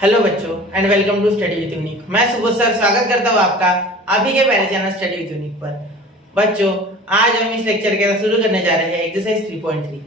Hello बच्चों and welcome to study with Unique. मैं Subodh sir स्वागत करता हूँ आपका आप ही के पहले चैनल स्टडी विद यूनिक पर। बच्चों आज हम इस लेक्चर के साथ शुरू करने जा रहे हैं एक्सरसाइज 3.3।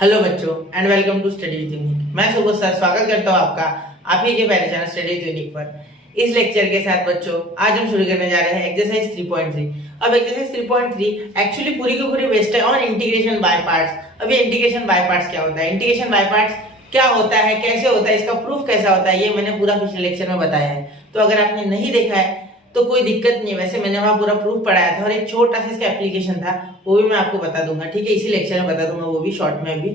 हेलो बच्चों and welcome to study with Unique. मैं सुबोध सर स्वागत करता हूँ आपका आप ही के पहले चैनल स्टडी विद यूनिक पर। इस लेक्चर के साथ बच्चों आज हम शुरू करने जा रहे हैं एक्सरसाइज 3.3। अब एक्सरसाइज 3.3 एक्चुअली पूरी की पूरी बेस्ड है ऑन इंटीग्रेशन बाय पार्ट्स। अब ये इंटीग्रेशन बाय पार्ट्स क्या होता है, इंटीग्रेशन बाय पार्ट्स क्या होता है, कैसे होता है, इसका प्रूफ कैसा होता है, ये मैंने पूरा पिछले लेक्चर में बताया है। तो अगर आपने नहीं देखा है तो कोई दिक्कत नहीं है, वैसे मैंने वहां पूरा प्रूफ पढ़ाया था और एक छोटा सा इसका एप्लीकेशन था वो भी मैं आपको बता दूंगा, ठीक है। इसी लेक्चर में बता दूंगा वो भी शॉर्ट में भी।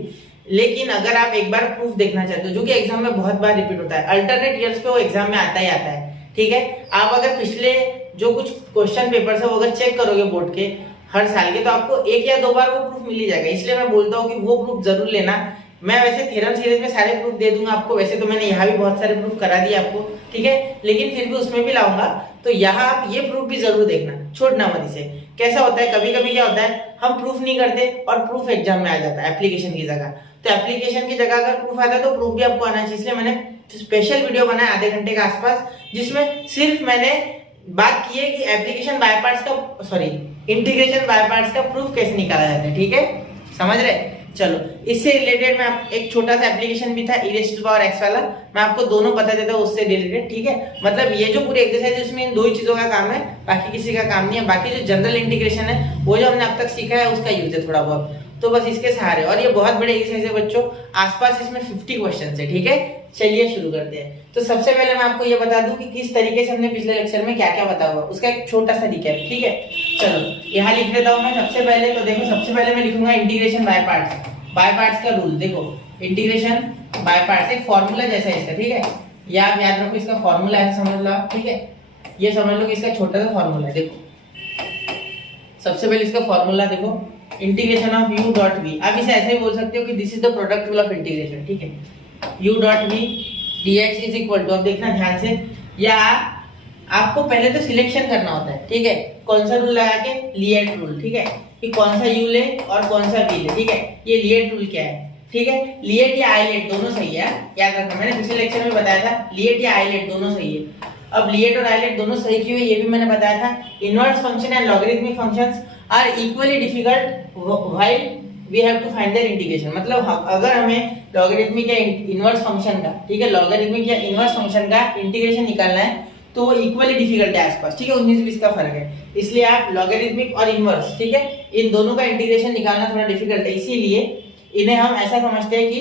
लेकिन अगर आप एक बार प्रूफ देखना चाहते हो जो कि एग्जाम में बहुत बार रिपीट होता है, अल्टरनेट ईयर्स पे वो एग्जाम में आता ही आता है, ठीक है। आप अगर पिछले जो कुछ क्वेश्चन पेपर्स है वो अगर चेक करोगे बोर्ड के हर साल के, तो आपको एक या दो बार वो प्रूफ मिल ही जाएगा। इसलिए मैं बोलता हूँ कि वो प्रूफ जरूर लेना। मैं वैसे थ्योरम सीरीज में सारे प्रूफ दे दूंगा आपको, वैसे तो मैंने यहाँ भी बहुत सारे प्रूफ करा दिए आपको, ठीक है, लेकिन फिर भी उसमें भी लाऊंगा। तो यहाँ आप ये प्रूफ भी जरूर देखना, छोड़ना मत इसे। कैसा होता है, कभी कभी क्या होता है हम प्रूफ नहीं करते और प्रूफ एग्जाम में आ जाता है एप्लीकेशन की जगह। तो एप्लीकेशन की जगह अगर प्रूफ आता है तो प्रूफ भी आपको आना चाहिए। इसलिए मैंने स्पेशल वीडियो बनाया आधे घंटे के आसपास, जिसमें सिर्फ मैंने बात की है कि एप्लीकेशन बाय पार्ट्स का इंटीग्रेशन बाय पार्ट्स का प्रूफ कैसे निकाला जाता है, ठीक है, समझ रहे। चलो इससे रिलेटेड मैं एक छोटा सा एप्लीकेशन भी था e⁻x वाला, मैं आपको दोनों बता देता हूँ उससे रिलेटेड, ठीक है। मतलब ये जो पूरी एक्सरसाइज है उसमें इन दो ही चीजों का काम है, बाकी किसी का काम नहीं है। बाकी जो जनरल इंटीग्रेशन है वो जो हमने अब तक सीखा है उसका यूज है थोड़ा बहुत, तो बस इसके सहारे। और ये बहुत बड़े एक्सरसाइज है बच्चों, आसपास इसमें 50 क्वेश्चन है, ठीक है। चलिए शुरू करते हैं। तो सबसे पहले मैं आपको ये बता दूं कि किस तरीके से हमने पिछले लेक्चर में क्या क्या बताया हुआ, उसका एक छोटा सा रिकैप, ठीक है। चलो यहाँ लिख देता हूँ मैं सबसे पहले। तो देखो सबसे पहले मैं लिखूंगा integration by parts. By parts का रूल देखो, इंटीग्रेशन बाय पार्ट्स एक फॉर्मूला जैसा है इसका, ठीक है। ये आप याद रखो, इसका फॉर्मूला ऐसा समझ लो आप, ठीक है। ये समझ लो कि इसका छोटा सा फॉर्मूला है। देखो सबसे पहले इसका फॉर्मूला देखो, integration of u dot v। आप इसे ऐसे ही बोल सकते हो कि this is the product rule of integration, ठीक है। u dot v dx is equal to, अब देखना ध्यान से, या आपको पहले तो सिलेक्शन करना होता है, ठीक है। कौन सा रूल लगा के, लिएट रूल, ठीक है, कि कौन सा u ले और कौन सा v ले, ठीक है। ये लिएट रूल क्या है, ठीक है। लिएट या आइलेट दोनों सही है, याद रखना, मैंने पिछले लेक्चर में बताया था लिएट या आइलेट दोनों सही है। अब लिएट और आइलेट दोनों सही क्यों है ये भी मैंने बताया था। Inverse function and logarithmic functions are equally difficult while we have to find their integration. मतलब अगर हमें लॉगरिथमिक या इनवर्स फंक्शन का, ठीक है, लॉगरिथमिक या इनवर्स फंक्शन का इंटीग्रेशन निकालना है तो वो इक्वली डिफिकल्ट है आसपास, ठीक है, 19-20 का फर्क है। इसलिए आप लॉगरिथमिक और इनवर्स, ठीक है, इन दोनों का इंटीग्रेशन निकालना थोड़ा डिफिकल्ट है, इसीलिए इन्हें हम ऐसा समझते हैं कि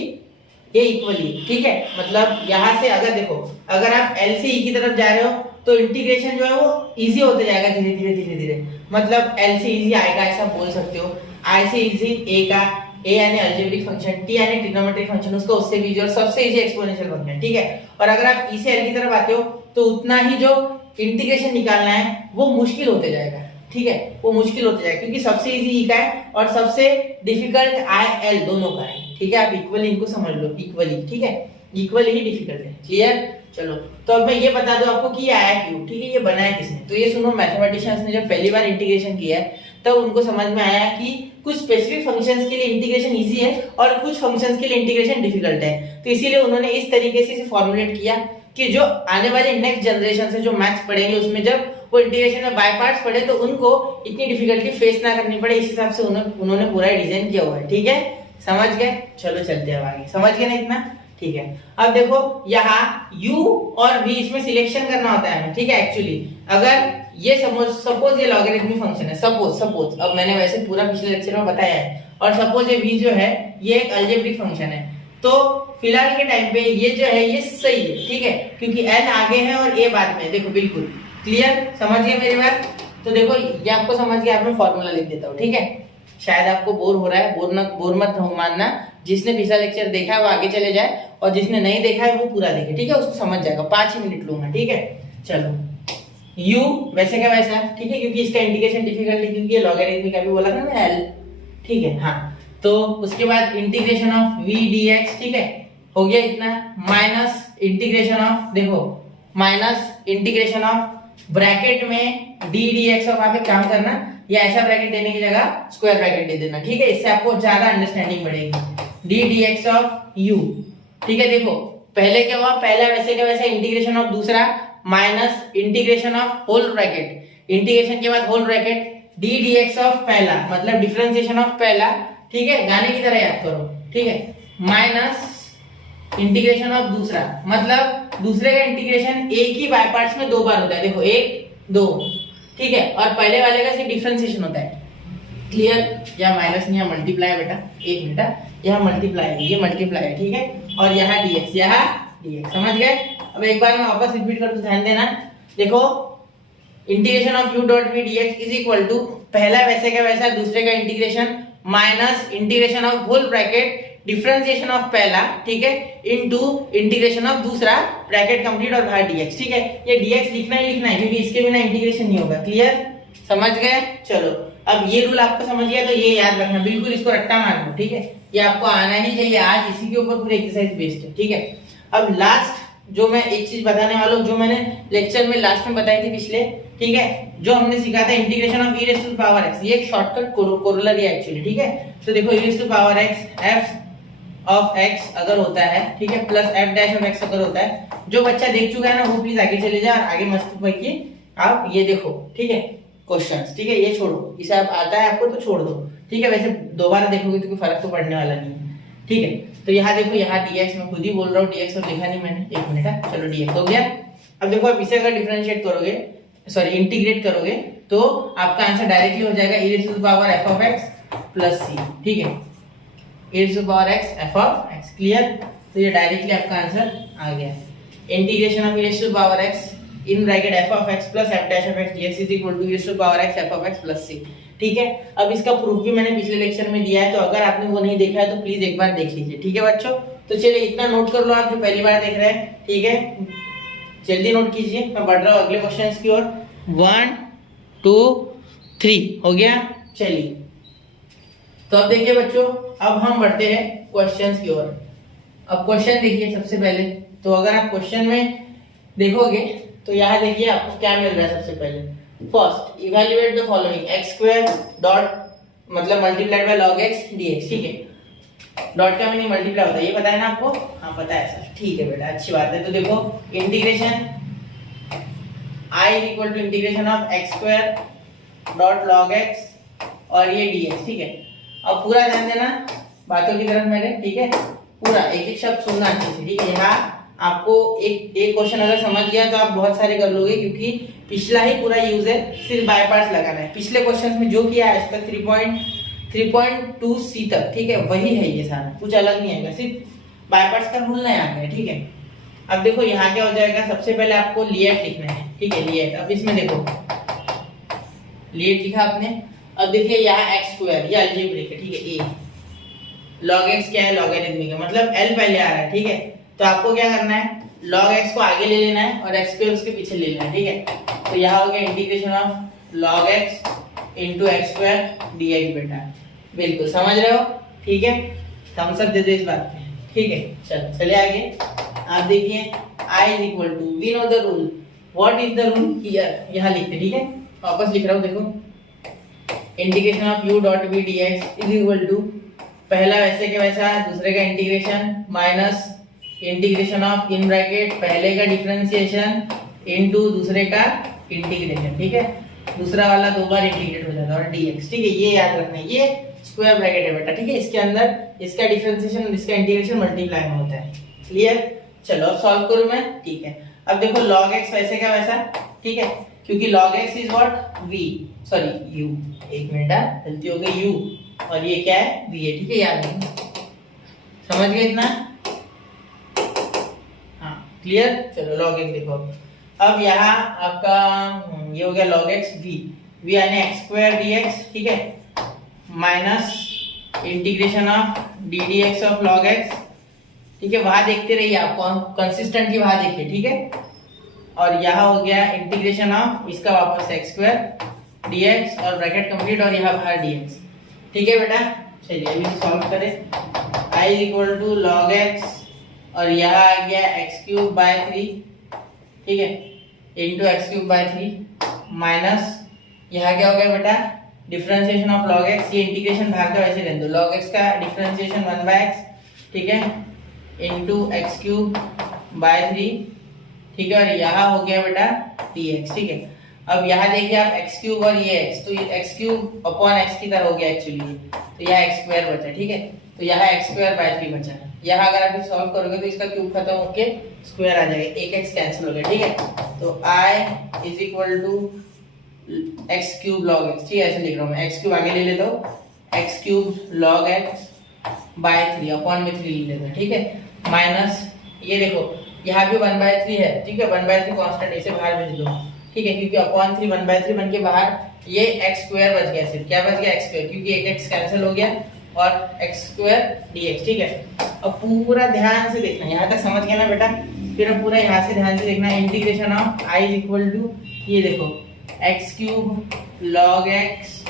ये इक्वली, ठीक है। मतलब यहाँ से अगर देखो, अगर आप L से E की तरफ जा रहे हो तो इंटीग्रेशन जो है वो इजी होते जाएगा धीरे धीरे धीरे धीरे। मतलब L से इजी आएगा ऐसा बोल सकते हो, I से इजी A का, A यानी अलजेब्रिक फंक्शन, T यानी ट्रिग्नोमेट्रिक फंक्शन, उसका उससे भी और सबसे इजी एक्सपोनेंशियल फंक्शन, ठीक है। और अगर आप E से L की तरफ आते हो तो उतना ही जो इंटीग्रेशन निकालना है वो मुश्किल होते जाएगा, ठीक है, वो मुश्किल होते जाएगा, क्योंकि सबसे इजी E का है और सबसे डिफिकल्ट I L दोनों का है, ठीक है। आप इक्वली इनको समझ लो, इक्वली, ठीक है, इक्वली ही डिफिकल्ट है, क्लियर। चलो तो अब मैं ये बता दूं आपको कि ये आया क्यों, ठीक है, ये बनाया किसने। तो ये सुनो, मैथमेटिशियंस ने जब पहली बार इंटीग्रेशन किया है तब उनको समझ में आया कि कुछ स्पेसिफिक फंक्शंस के लिए इंटीग्रेशन इजी है और कुछ फंक्शंस के लिए इंटीग्रेशन डिफिकल्ट है। तो इसीलिए उन्होंने इस तरीके से इसे फॉर्मुलेट किया कि जो आने वाले नेक्स्ट जनरेशन से जो मैथ्स पढ़ेंगे उसमें जब वो इंटीग्रेशन में बाय पार्ट्स पढ़े तो उनको इतनी डिफिकल्टी फेस ना करनी पड़े, इस हिसाब से उन्होंने पूरा डिजाइन किया हुआ है, ठीक है, समझ गए। चलो चलते हैं आगे, समझ गए ना इतना, ठीक है। अब देखो यहाँ u और v इसमें सिलेक्शन करना होता है, ठीक है। एक्चुअली अगर ये सपोज ये लॉगरिथमिक फंक्शन है, सपोज अब मैंने वैसे पूरा पिछले लेक्चर में बताया है, और सपोज ये v जो है ये एक अलजेब्रिक फंक्शन है, तो फिलहाल के टाइम पे ये जो है ये सही है, ठीक है, क्योंकि n आगे है और a बाद में। देखो बिल्कुल क्लियर, समझ गए मेरी बात। तो देखो ये आपको समझ गया, आप मैं फॉर्मूला लिख देता हूँ, ठीक है। शायद आपको बोर हो रहा है, बोर मत मानना। जिसने पिछला लेक्चर देखा है वो आगे चले जाए और जिसने नहीं देखा है वो पूरा देखे, ठीक है, उसको समझ जाएगा। 5 ही मिनट लूंगा, ठीक है। चलो u वैसे का वैसा, ठीक है, क्योंकि इसका इंटीग्रेशन डिफिकल्ट है, क्योंकि ये लॉगरिथमिक का भी बोला था ना L, ठीक है, हाँ। तो उसके बाद इंटीग्रेशन ऑफ v dx, ठीक है, हो गया इतना, माइनस इंटीग्रेशन ऑफ, देखो माइनस इंटीग्रेशन ऑफ ब्रैकेट में d dx ऑफ, आप एक काम करना, या ऐसा ब्रैकेट देने की जगह स्क्वायर ब्रैकेट दे देना, ठीक है, इससे आपको ज्यादा अंडरस्टैंडिंग बढ़ेगी। d dx ऑफ u ठीक है, देखो पहले क्या हुआ, पहला वैसे का वैसा इंटीग्रेशन ऑफ दूसरा minus integration of whole bracket, integration के बाद whole bracket D DX of पहला मतलब डिफरेंशिएशन ऑफ पहला, ठीक है, गाने की तरह याद करो, ठीक है, माइनस इंटीग्रेशन ऑफ दूसरा मतलब दूसरे का इंटीग्रेशन एक ही बाय पार्ट्स में 2 बार होता है, देखो 1 2, ठीक है, और पहले वाले का सिर्फ डिफरेंशिएशन होता है। क्लियर? यहाँ माइनस नहीं, यहाँ मल्टीप्लाई है बेटा, एक मिनट, यहाँ मल्टीप्लाई है, ये मल्टीप्लाई है, ठीक है, और यहाँ डीएक्स, यहाँ डीएक्स, समझ गए? अब एक बार मैं वापस रिपीट कर दूं, ध्यान देना, देखो integration of u dot v dx is equal to पहला वैसे का वैसा दूसरे का integration minus integration of whole bracket differentiation of पहला, ठीक है, इनटू इंटीग्रेशन ऑफ दूसरा ब्रैकेट कंप्लीट और बाहर डीएक्स, ठीक है। ये डीएक्स लिखना ही लिखना है क्योंकि इसके बिना इंटीग्रेशन नहीं होगा। क्लियर? समझ गए? चलो अब ये रूल आपको समझ गया तो ये याद रखना, बिल्कुल इसको रट्टा मार दो, ठीक है, ये आपको आना ही चाहिए, आज इसी के ऊपर पूरी एक्सरसाइज बेस्ड है, ठीक है। अब लास्ट जो मैं एक चीज बताने वाला हूँ, जो मैंने लेक्चर में लास्ट में बताई थी पिछले, ठीक है, जो हमने सीखा था integration of e raise to the power x, ये एक शॉर्टकट कोरोलरी है एक्चुअली, ठीक है। तो देखो e raise to the power x f of x अगर होता है, ठीक है, plus f dash of x अगर होता है, जो बच्चा देख चुका है ना वो प्लीज आगे चले जाए और आगे मस्त पढ़िए आप, ये देखो, ठीक है, क्वेश्चंस, ठीक है, ये छोड़ो, इसे आप आता है आपको तो छोड़ दो, ठीक है, वैसे दोबारा देखोगे तो कोई फर्क तो पड़ने वाला नहीं है, ठीक है। तो यहाँ देखो, यहाँ dx मैं खुद ही बोल रहा हूँ, dx और लिखा नहीं मैंने, एक मिनट है, चलो dx हो गया। अब देखो आप इसे अगर डिफरेंशिएट करोगे, सॉरी इंटीग्रेट करोगे तो आपका आंसर डायरेक्टली हो जाएगा e raise to the power f of x plus c, ठीक है, e raise to the power x f of x। Clear? तो ये डायरेक्टली आपका आंसर आ गया। Integration of e raise to the power x in bracket f of x plus f dash of x dx is equal to e raise to the power x f of x plus c, ठीक है। अब इसका proof भी मैंने पिछले lecture में दिया है, तो अगर आपने वो नहीं देखा है तो प्लीज एक बार देख लीजिए, ठीक है बच्चों। तो चलिए इतना नोट कर लो आप जो पहली बार देख रहे हैं, ठीक है, जल्दी नोट कीजिए, मैं बढ़ रहा हूँ अगले क्वेश्चंस की ओर। 1 2 3 हो गया। चलिए तो अब देखिए बच्चों, अब हम बढ़ते हैं क्वेश्चंस की ओर। अब क्वेश्चन देखिए सबसे पहले, तो अगर आप क्वेश्चन में देखोगे तो यहाँ देखिए आपको क्या मिल रहा है। सबसे पहले first evaluate the following x square dot मतलब multiplied by log x dx, ठीक है, डॉट का मीनिंग मल्टीप्लाई होता है, ये पता है ना आपको? हाँ पता है सर, ठीक है बेटा, अच्छी बात है। तो देखो integration i is equal to integration of x square dot log x और ये dx, ठीक है। अब पूरा ध्यान देना बातों की तरफ मेरे, ठीक है, पूरा एक एक शब्द सुनना अच्छे से, ठीक है। यहाँ आपको एक क्वेश्चन अगर समझ गया तो आप बहुत सारे कर लोगे, क्योंकि पिछला ही पूरा यूज है, सिर्फ बाय पार्ट्स लगाना है। पिछले क्वेश्चन में जो किया है आज तक 3.2c तक, ठीक है, वही है ये सारा, कुछ अलग नहीं है, सिर्फ बाय पार्ट्स का रूल नया आ गया, ठीक है। अब देखो यहाँ क्या हो जाएगा, सबसे पहले आपको लिएट लिखना है, ठीक है, लिएट। अब इसमें देखो लिएट लिखा आपने, अब देखिए यहाँ x स्क्वायर, ये अलजेब्रिक है, ठीक है, a log x क्या है, लॉगरिथमिक है, मतलब l पहले आ रहा है, ठीक है। तो आपको क्या करना है, log x को आगे ले लेना है और x स्क्वायर उसके पीछे ले लेना है, ठीक है। तो यहाँ हो गया integration of log x into x square dx बेटा, बिल्कुल समझ रहे हो, ठीक है। थम्स अप दे दो इस बात पे, ठीक है। चलो चलिए आगे, आप देखिए i is equal to, we know the rule, what is the rule here, यहाँ लिखते, ठीक है, वापस लिख रहा हूँ, देखो integration of u dot v dx is equal to पहला वैसे के वैसा दूसरे का integration minus integration of in bracket पहले का डिफरेंशिएशन इनटू दूसरे का इंटीग्रेशन, ठीक है, दूसरा वाला 2 बार इंटीग्रेट हो जाता है और dx, ठीक है, ये याद रखना है, ये स्क्वायर ब्रैकेट है बेटा, ठीक है, इसके अंदर इसका डिफरेंशिएशन और इसका इंटीग्रेशन मल्टीप्लाई में होता है। क्लियर? चलो अब सॉल्व करूं मैं, ठीक है। अब देखो log x वैसे का वैसा, ठीक है, क्योंकि log x is what, v, sorry u, एक मिनट गलती हो गई, u और ये क्या है, v है, ठीक है, याद नहीं, समझ गए इतना? क्लियर? चलो log x देखो, अब यहाँ आपका ये हो गया log x v यानी x स्क्वायर dx, ठीक है, minus integration of D dx of log x, ठीक है, वहां देखते रहिए आप कंसिस्टेंटली वहां देखिए, ठीक है। और यहाँ हो गया इंटीग्रेशन ऑफ इसका वापस x स्क्वायर dx और ब्रैकेट कंप्लीट और यहाँ बाहर dx, ठीक है बेटा। चलिए अभी सॉल्व करें, i is equal to log x और यहाँ आ गया x क्यूब बाय 3, ठीक है, into x cube by 3 minus यहाँ क्या हो गया बेटा, डिफरेंशिएशन ऑफ log x, ये इंटीग्रेशन बाहर का वैसे रहने दो, log x का डिफरेंशिएशन 1/x, ठीक है, इंटू एक्स क्यूब बाय 3, ठीक है। और यहाँ हो गया बेटा dx, ठीक है। अब यहाँ देखिए आप x क्यूब और ये x, तो ये x क्यूब अपॉन x की तरह हो गया एक्चुअली, तो यहाँ x स्क्वायर बचा, ठीक है। तो यहाँ x स्क्वायर बाय 3 बचा। यहाँ अगर आप इसे सॉल्व करोगे तो इसका क्यूब खत्म होके स्क्वायर आ जाएगा, एक x कैंसिल हो गया, ठीक है। तो i is equal to x cube log x, ठीक है, ऐसे लिख रहा हूँ मैं। एक्स क्यूब आगे ले लेता हूँ, x cube log x by 3 upon में 3 ले लेता हूँ, ठीक है। माइनस ये देखो यहाँ भी 1/3 है, ठीक है। 1/3 कांस्टेंट, इसे बाहर भेज दो, ठीक है, क्योंकि अपॉन 3 1/3 बन के बाहर ये एक्स स्क्वायर बच गया। सिर्फ क्या बच गया? एक्स स्क्वायर, क्योंकि एक एक्स कैंसिल हो गया और एक्स स्क्वायर dx, ठीक है। अब पूरा ध्यान से देखना, यहाँ तक समझ गया ना बेटा? फिर अब पूरा यहाँ से ध्यान से देखना, integration of i is equal to ये देखो x cube log x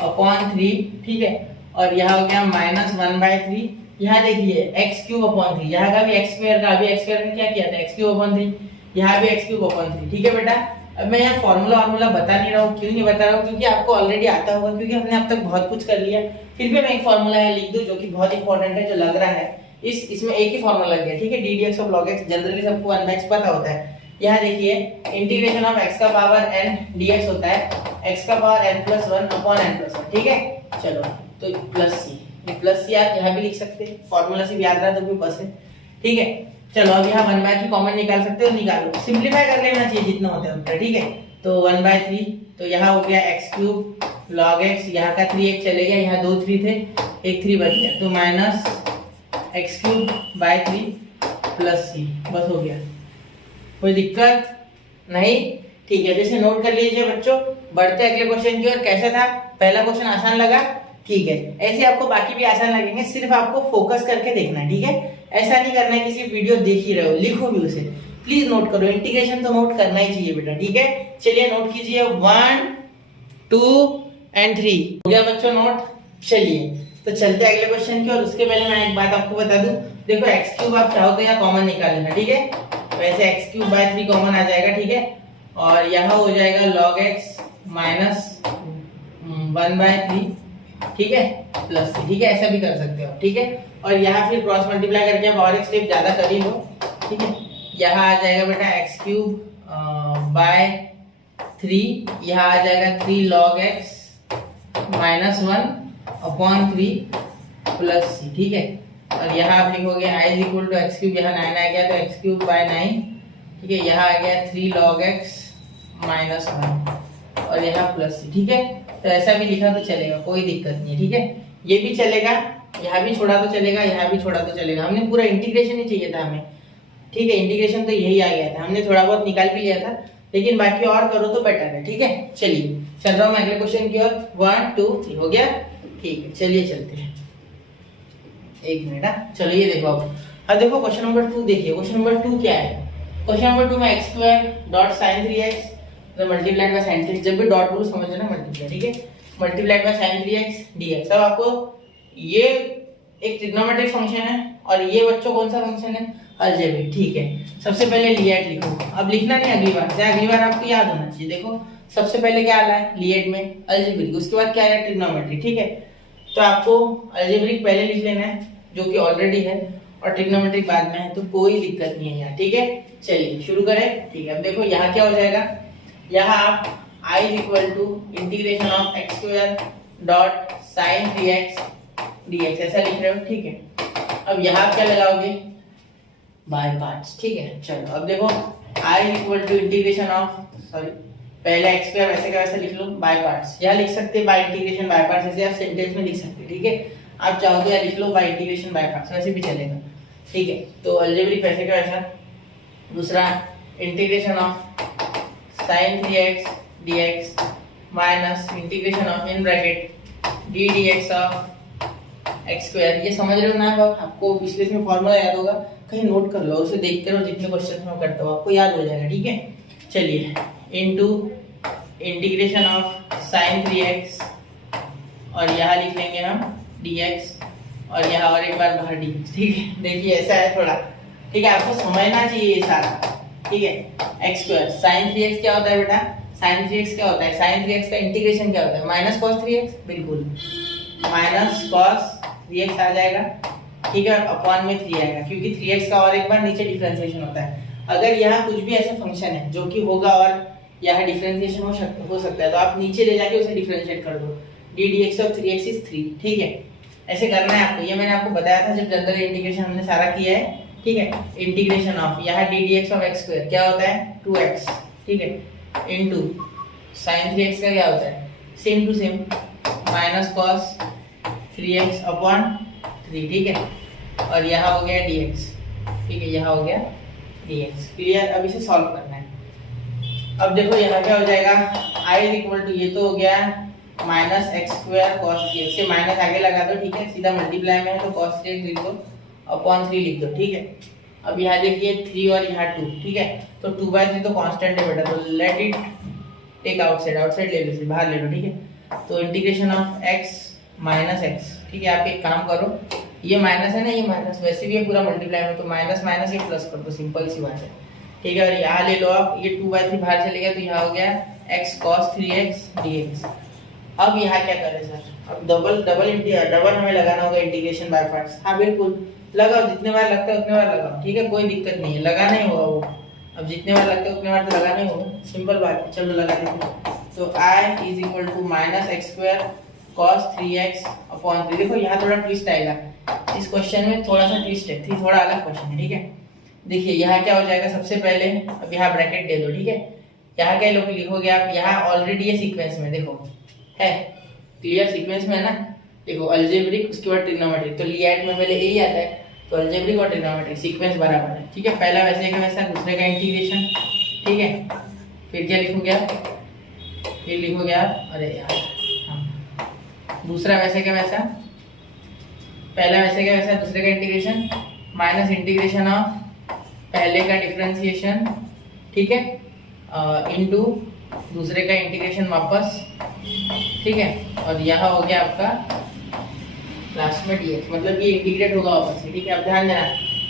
upon 3, ठीक है। और यहाँ हो गया माइनस 1/3। यहाँ देखिए एक्स क्यूब अपॉन 3, यहाँ का भी एक्स स्क्वायर का भी एक्स स्क्वायर में क्या किया था? एक्स क्यूब अपॉन 3, यहाँ भी एक्स क्यूब अपॉन 3, ठीक है बेटा। अब मैं यहाँ फॉर्मूला बता नहीं रहा हूँ, क्यों नहीं बता रहा हूँ? क्योंकि आपको ऑलरेडी आता होगा, क्योंकि हमने अब तक बहुत कुछ कर लिया। फिर भी मैं एक फॉर्मूला है लिख दूं जो कि बहुत इंपॉर्टेंट है, जो लग रहा है इसमें एक ही फॉर्मूला लग गया, ठीक है। ddx of log x generally सबको 1/x पता होता है। यहाँ देखिए इंटीग्रेशन ऑफ x का पावर n dx होता है x का पावर n+1 अपॉन n+1, ठीक है। चलो तो प्लस सी, ये प्लस सी आप यहाँ भी लिख सकते हैं, फॉर्मूला से भी याद रहा तो भी बस है, ठीक है। चलो अब यहाँ 1/3 कॉमन निकाल सकते हो, निकालो, सिंपलीफाई कर लेना चाहिए जितना होता है उतना, ठीक है। तो 1/3, तो यहाँ हो गया एक्स क्यूब लॉग एक्स, यहाँ का 3 एक चले गया, यहाँ 2 3 थे, एक 3 बच गया, तो minus x cube by 3 plus C, बस हो गया। कोई दिक्कत नहीं? ठीक है, जैसे नोट कर लीजिए बच्चों। बढ़ते अगले क्वेश्चन की ओर। कैसा था? पहला क्वेश्चन आसान लगा? ठीक है, ऐसे आपको बाकी भी आसान लगेंगे, सिर्फ आपको फोकस करके देखना है, ठीक है। ऐसा नहीं करना है कि सिर्फ वीडियो देख ही रहे हो, लिखो भी उसे, प्लीज नोट करो। इंटीग्रेशन तो नोट करना ही चाहिए बेटा, ठीक है। चलिए नोट कीजिए, 1 2 और 3 हो गया बच्चों नोट। चलिए तो चलते अगले क्वेश्चन की ओर। उसके पहले मैं एक बात आपको बता दूं, देखो एक्स क्यूब आप चाहो तो यहाँ कॉमन निकाल लेना, ठीक है। वैसे एक्स क्यूब बाय 3 कॉमन आ जाएगा, ठीक है। और यहाँ हो जाएगा लॉग एक्स माइनस 1/3, ठीक है, प्लस, ठीक है, ऐसा भी कर सकते हो, ठीक है। और यहाँ फिर क्रॉस मल्टीप्लाई करके आप और एक स्टेप ज्यादा कर ही लो, ठीक है। यहाँ आ जाएगा बेटा एक्स क्यूब बाय 3, यहाँ आ जाएगा 3 log x minus 1 upon 3 plus C, ठीक है। और यहाँ आप लिखोगे i is equal to x cube, यहाँ 9 आ गया तो एक्स क्यूब बाय 9, ठीक है। यहाँ आ गया 3 लॉग एक्स माइनस 1 और यहाँ प्लस सी, ठीक है। तो ऐसा भी लिखा तो चलेगा, कोई दिक्कत नहीं है, ठीक है। ये भी चलेगा, यहाँ भी छोड़ा तो चलेगा, यहाँ भी छोड़ा तो चलेगा। हमने पूरा इंटीग्रेशन ही चाहिए था हमें, ठीक है। इंटीग्रेशन तो यही आ गया था, हमने थोड़ा बहुत निकाल भी लिया था, लेकिन बाकी और करो तो बेटर है, ठीक है। चलिए चल रहा हूँ मैं अगले क्वेश्चन की ओर। 1 2 3 हो गया, ठीक है। चलिए चलते हैं, एक मिनट। चलो ये देखो अब देखो क्वेश्चन नंबर 2 देखिए। क्वेश्चन नंबर 2 क्या है? क्वेश्चन नंबर 2 में x square dot sin 3x multiplied by sin 3, जब भी डॉट बोलो समझ लेना मल्टीप्लाई, ठीक है। Multiplied by sin 3x dx। अब आपको ये एक ट्रिग्नोमेट्रिक फंक्शन है और ये बच्चों कौन सा फंक्शन है? अलजेब्रिक, ठीक है। सबसे पहले लिएट लिखो, अब लिखना नहीं अगली बार से, अगली बार आपको याद होना चाहिए। देखो सबसे पहले क्या आ रहा है लिएट में? अलजेब्रिक, उसके बाद क्या आ रहा है? ट्रिग्नोमेट्रिक, ठीक है। तो आपको अलजेब्रिक पहले लिख लेना है जो कि ऑलरेडी है, और ट्रिग्नोमेट्रिक बाद में है, तो कोई दिक्कत नहीं है यहाँ, ठीक है। चलिए शुरू करें, ठीक है। अब देखो यहाँ क्या हो जाएगा, यहाँ आप i is equal to integration of x square dot sine 3x dx ऐसा लिख रहे हो, ठीक है। अब यहाँ आप क्या लगाओगे? बाय पार्ट्स, ठीक है। चलो अब देखो i equal to integration of, sorry पहले एक्स स्क्वायर वैसे का वैसे लिख लो, बाय पार्ट्स। यहाँ लिख सकते हैं बाय इंटीग्रेशन बाय पार्ट्स, ऐसे आप सेंटेंस में लिख सकते हैं, ठीक है। आप चाहो तो यहाँ लिख लो बाय इंटीग्रेशन बाय पार्ट्स, वैसे भी चलेगा, ठीक है। तो अलजेब्रिक वैसे का वैसा। दूसरा integration of sin 3x dx minus integration of in bracket d dx of x square. ये समझ रहे हो ना आपको? पिछले इसमें फॉर्मूला याद होगा, कहीं नोट कर लो, उसे देखते रहो, जितने क्वेश्चन मैं करता हूँ आपको याद हो जाएगा, ठीक है। चलिए into integration of sin 3x और यहाँ लिख लेंगे हम dx और यहाँ और एक बार बाहर dx, ठीक है। देखिए ऐसा है थोड़ा, ठीक है, आपको समझना चाहिए ये सारा, ठीक है। एक्स स्क्वायर sin 3x क्या होता है बेटा? sin 3x क्या होता है? sin 3x का इंटीग्रेशन क्या होता है? माइनस cos 3x, बिल्कुल माइनस cos 3x आ जाएगा ठीक है, अपॉन में 3 आएगा क्योंकि 3x का और एक बार नीचे डिफरेंशिएशन होता है। अगर यहाँ कुछ भी ऐसा फंक्शन है जो कि होगा और यहाँ डिफरेंशिएशन हो सकता है तो आप नीचे ले जाके उसे डिफरेंशिएट कर दो। D d x of 3x is 3, ठीक है, ऐसे करना है आपको। ये मैंने आपको बताया था जब जनरल इंटीग्रेशन हमने सारा किया है, ठीक है। इंटीग्रेशन ऑफ यहाँ D d x of x square क्या होता है 2x, ठीक है, इनटू sin 3x का क्या होता है same to same minus cos 3x upon 3, ठीक है, और यहाँ हो गया dx, ठीक है, यहाँ हो गया dx। क्लियर? अब इसे सॉल्व करना है। अब देखो यहाँ क्या हो जाएगा, i इक्वल टू ये तो हो गया minus x square cos 3x, से माइनस आगे लगा दो, ठीक है, सीधा मल्टीप्लाई में है तो cos 3x लिख दो अपॉन 3 लिख दो, ठीक है। अब यहाँ देखिए 3 और यहाँ 2, ठीक है, तो 2/3 तो कांस्टेंट है बेटा, तो लेट इट टेक आउटसाइड ले लो, बाहर ले लो, ठीक है। तो integration of x minus x, ठीक है। आप एक काम करो, ये माइनस है ना, ये माइनस वैसे भी है पूरा मल्टीप्लाई में, तो माइनस माइनस ये प्लस कर दो, सिंपल सी बात है, ठीक है। और यहाँ ले लो आप, ये 2/3 बाहर चले गया तो यहाँ हो गया x cos 3x dx। अब यहाँ क्या करें सर, अब डबल हमें लगाना होगा इंटीग्रेशन बाय पार्ट्स। हाँ बिल्कुल लगाओ, जितने बार लगता है उतने बार लगाओ, ठीक है, कोई दिक्कत नहीं है, लगाना ही होगा वो। अब जितने बार लगता है उतने बार तो लगाना ही होगा, सिंपल बात है। चलो लगा देते हैं। तो i is equal to minus x square cos 3x upon 3। देखो यहाँ थोड़ा ट्विस्ट आएगा, इस क्वेश्चन में थोड़ा सा ट्विस्ट है, थोड़ा अलग क्वेश्चन है, ठीक है। देखिए यहाँ क्या हो जाएगा, सबसे पहले अब यहाँ ब्रैकेट दे दो, ठीक है। यहाँ क्या लिखोगे आप, यहाँ ऑलरेडी ये सीक्वेंस में देखो है, क्लियर सीक्वेंस में है ना, देखो अलजेब्रिक उसके बाद ट्रिग्नोमेट्रिक, तो लिएट में पहले यही आता है, तो अलजेब्रिक और ट्रिग्नोमेट्रिक सीक्वेंस बराबर है, ठीक है। पहला वैसे का वैसा, दूसरे का इंटीग्रेशन, ठीक है। फिर क्या लिखोगे आप, फिर लिखोगे आप, अरे यार दूसरा वैसे का वैसा, पहला वैसे का वैसा, दूसरे का इंटीग्रेशन माइनस इंटीग्रेशन ऑफ पहले का डिफरेंशिएशन, ठीक है, इनटू दूसरे का इंटीग्रेशन वापस, ठीक है। और यहाँ हो गया आपका लास्ट में dx, मतलब ये इंटीग्रेट होगा वापस से, ठीक है। अब ध्यान देना,